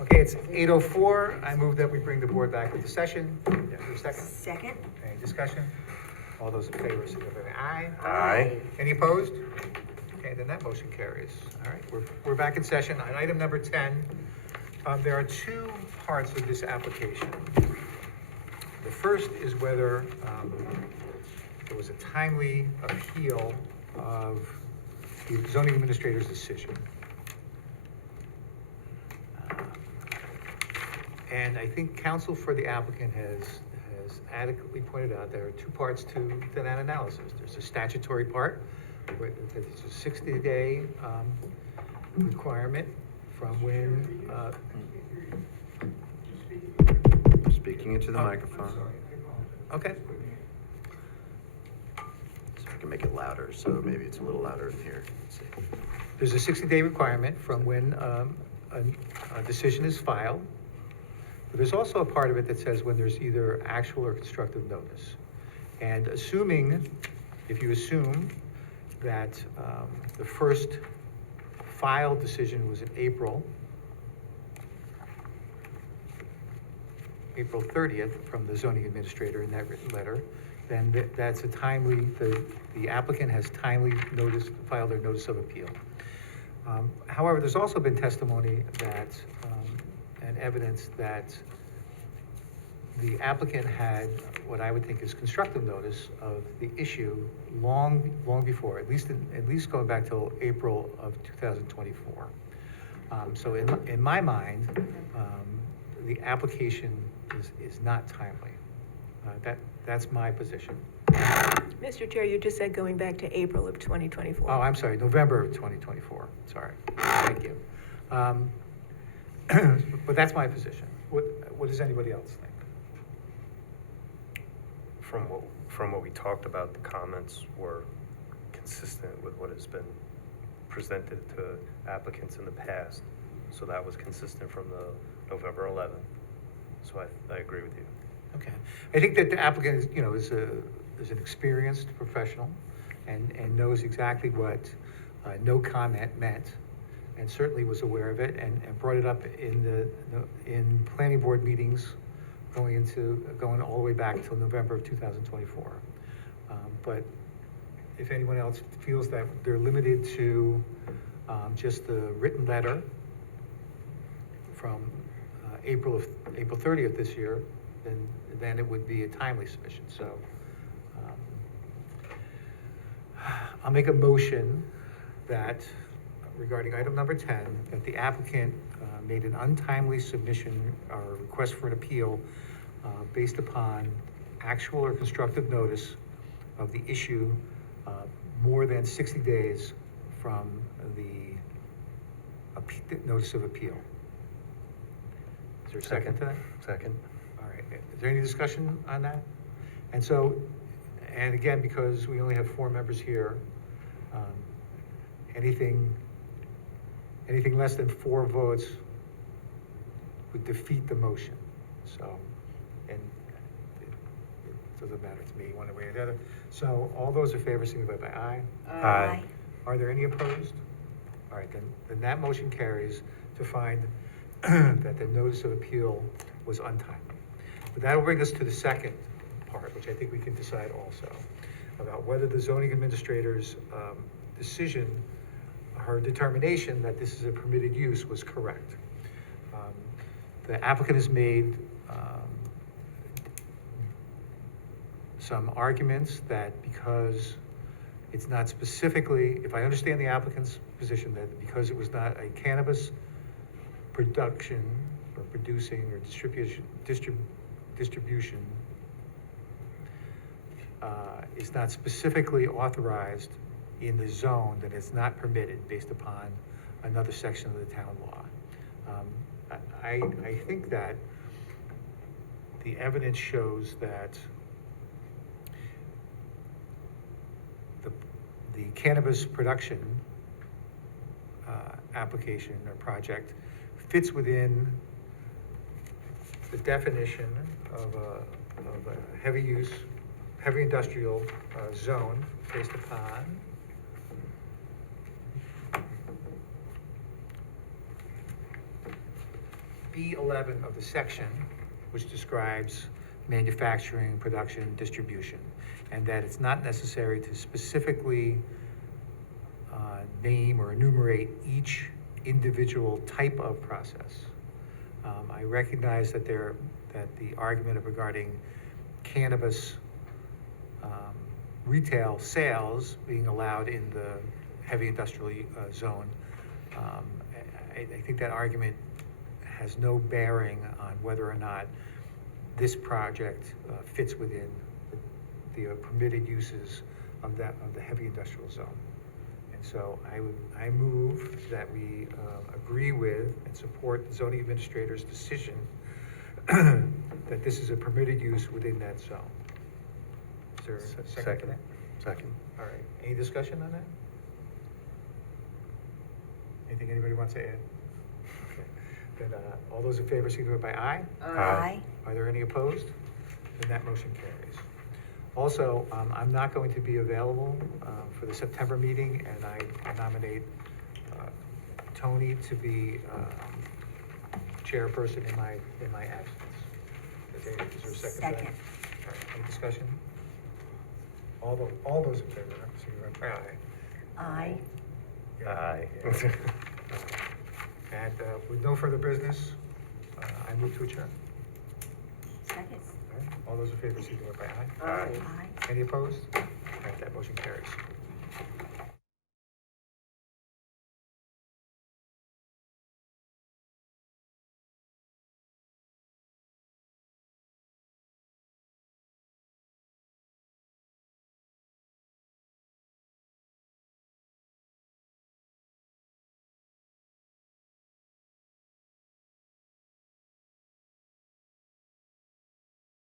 Okay, it's 8:04. I move that we bring the board back into session. Is there a second? Second? Any discussion? All those in favor, signify by aye. Aye. Any opposed? Okay, then that motion carries. All right, we're back in session. On item number 10, there are two parts of this application. The first is whether there was a timely appeal of the zoning administrator's decision. And I think counsel for the applicant has adequately pointed out there are two parts to that analysis. There's a statutory part, where it's a 60-day requirement from when, Speaking into the microphone. okay, So I can make it louder, so maybe it's a little louder in here. Let's see. there's a 60-day requirement from when a decision is filed. But there's also a part of it that says when there's either actual or constructive notice. And if you assume that the first filed decision was in April 30th from the zoning administrator in that written letter, then that's a timely, the applicant has timely filed their notice of appeal. However, there's also been testimony that, and evidence that the applicant had what I would think is constructive notice of the issue long before, at least going back till April of 2024. So in my mind, the application is not timely. That's my position. Mr. Chair, you just said going back to April of 2024. Oh, I'm sorry, November of 2024, sorry. Thank you. But that's my position. What does anybody else think? From what we talked about, the comments were consistent with what has been presented to applicants in the past. So that was consistent from the November 11th. So I agree with you. Okay. I think that the applicant is an experienced professional and knows exactly what no comment meant, and certainly was aware of it and brought it up in planning board meetings going all the way back till November of 2024. But if anyone else feels that they're limited to just the written letter from April 30th this year, then it would be a timely submission. So I'll make a motion that regarding item number 10, that the applicant made an untimely submission or request for an appeal based upon actual or constructive notice of the issue more than 60 days from the notice of appeal. Is there a second to that? Second. All right, is there any discussion on that? And again, because we only have 4 members here, anything less than 4 votes would defeat the motion. So, and it doesn't matter to me one way or the other. So all those in favor signify by aye. Aye. Are there any opposed? All right, then that motion carries to find that the notice of appeal was untimely. But that'll bring us to the second part, which I think we can decide also, about whether the zoning administrator's decision, her determination that this is a permitted use was correct. The applicant has made some arguments that because it's not specifically, if I understand the applicant's position, that because it was not a cannabis production or producing or distribution is not specifically authorized in the zone, that it's not permitted based upon another section of the town law. I think that the evidence shows that the cannabis production application or project fits within the definition of a heavy industrial zone based upon B11 of the section, which describes manufacturing, production, distribution, and that it's not necessary to specifically name or enumerate each individual type of process. I recognize that that the argument regarding cannabis retail sales being allowed in the heavy industrial zone, I think that argument has no bearing on whether or not this project fits within the permitted uses of the heavy industrial zone. And so I move that we agree with and support the zoning administrator's decision that this is a permitted use within that zone. Is there a second to that? Second. All right, any discussion on that? Anything anybody wants to add? Okay, then, all those in favor signify by aye. Aye. Are there any opposed? Then that motion carries. Also, I'm not going to be available for the September meeting, and I nominate Tony to be chairperson in my absence. Is there a second to that? Second. All right, any discussion? All those in favor, signify by aye. Aye. Aye. And with no further business, I move to adjourn. Second. All right, all those in favor, signify by aye. Aye. Aye. Any opposed? All right, that motion carries.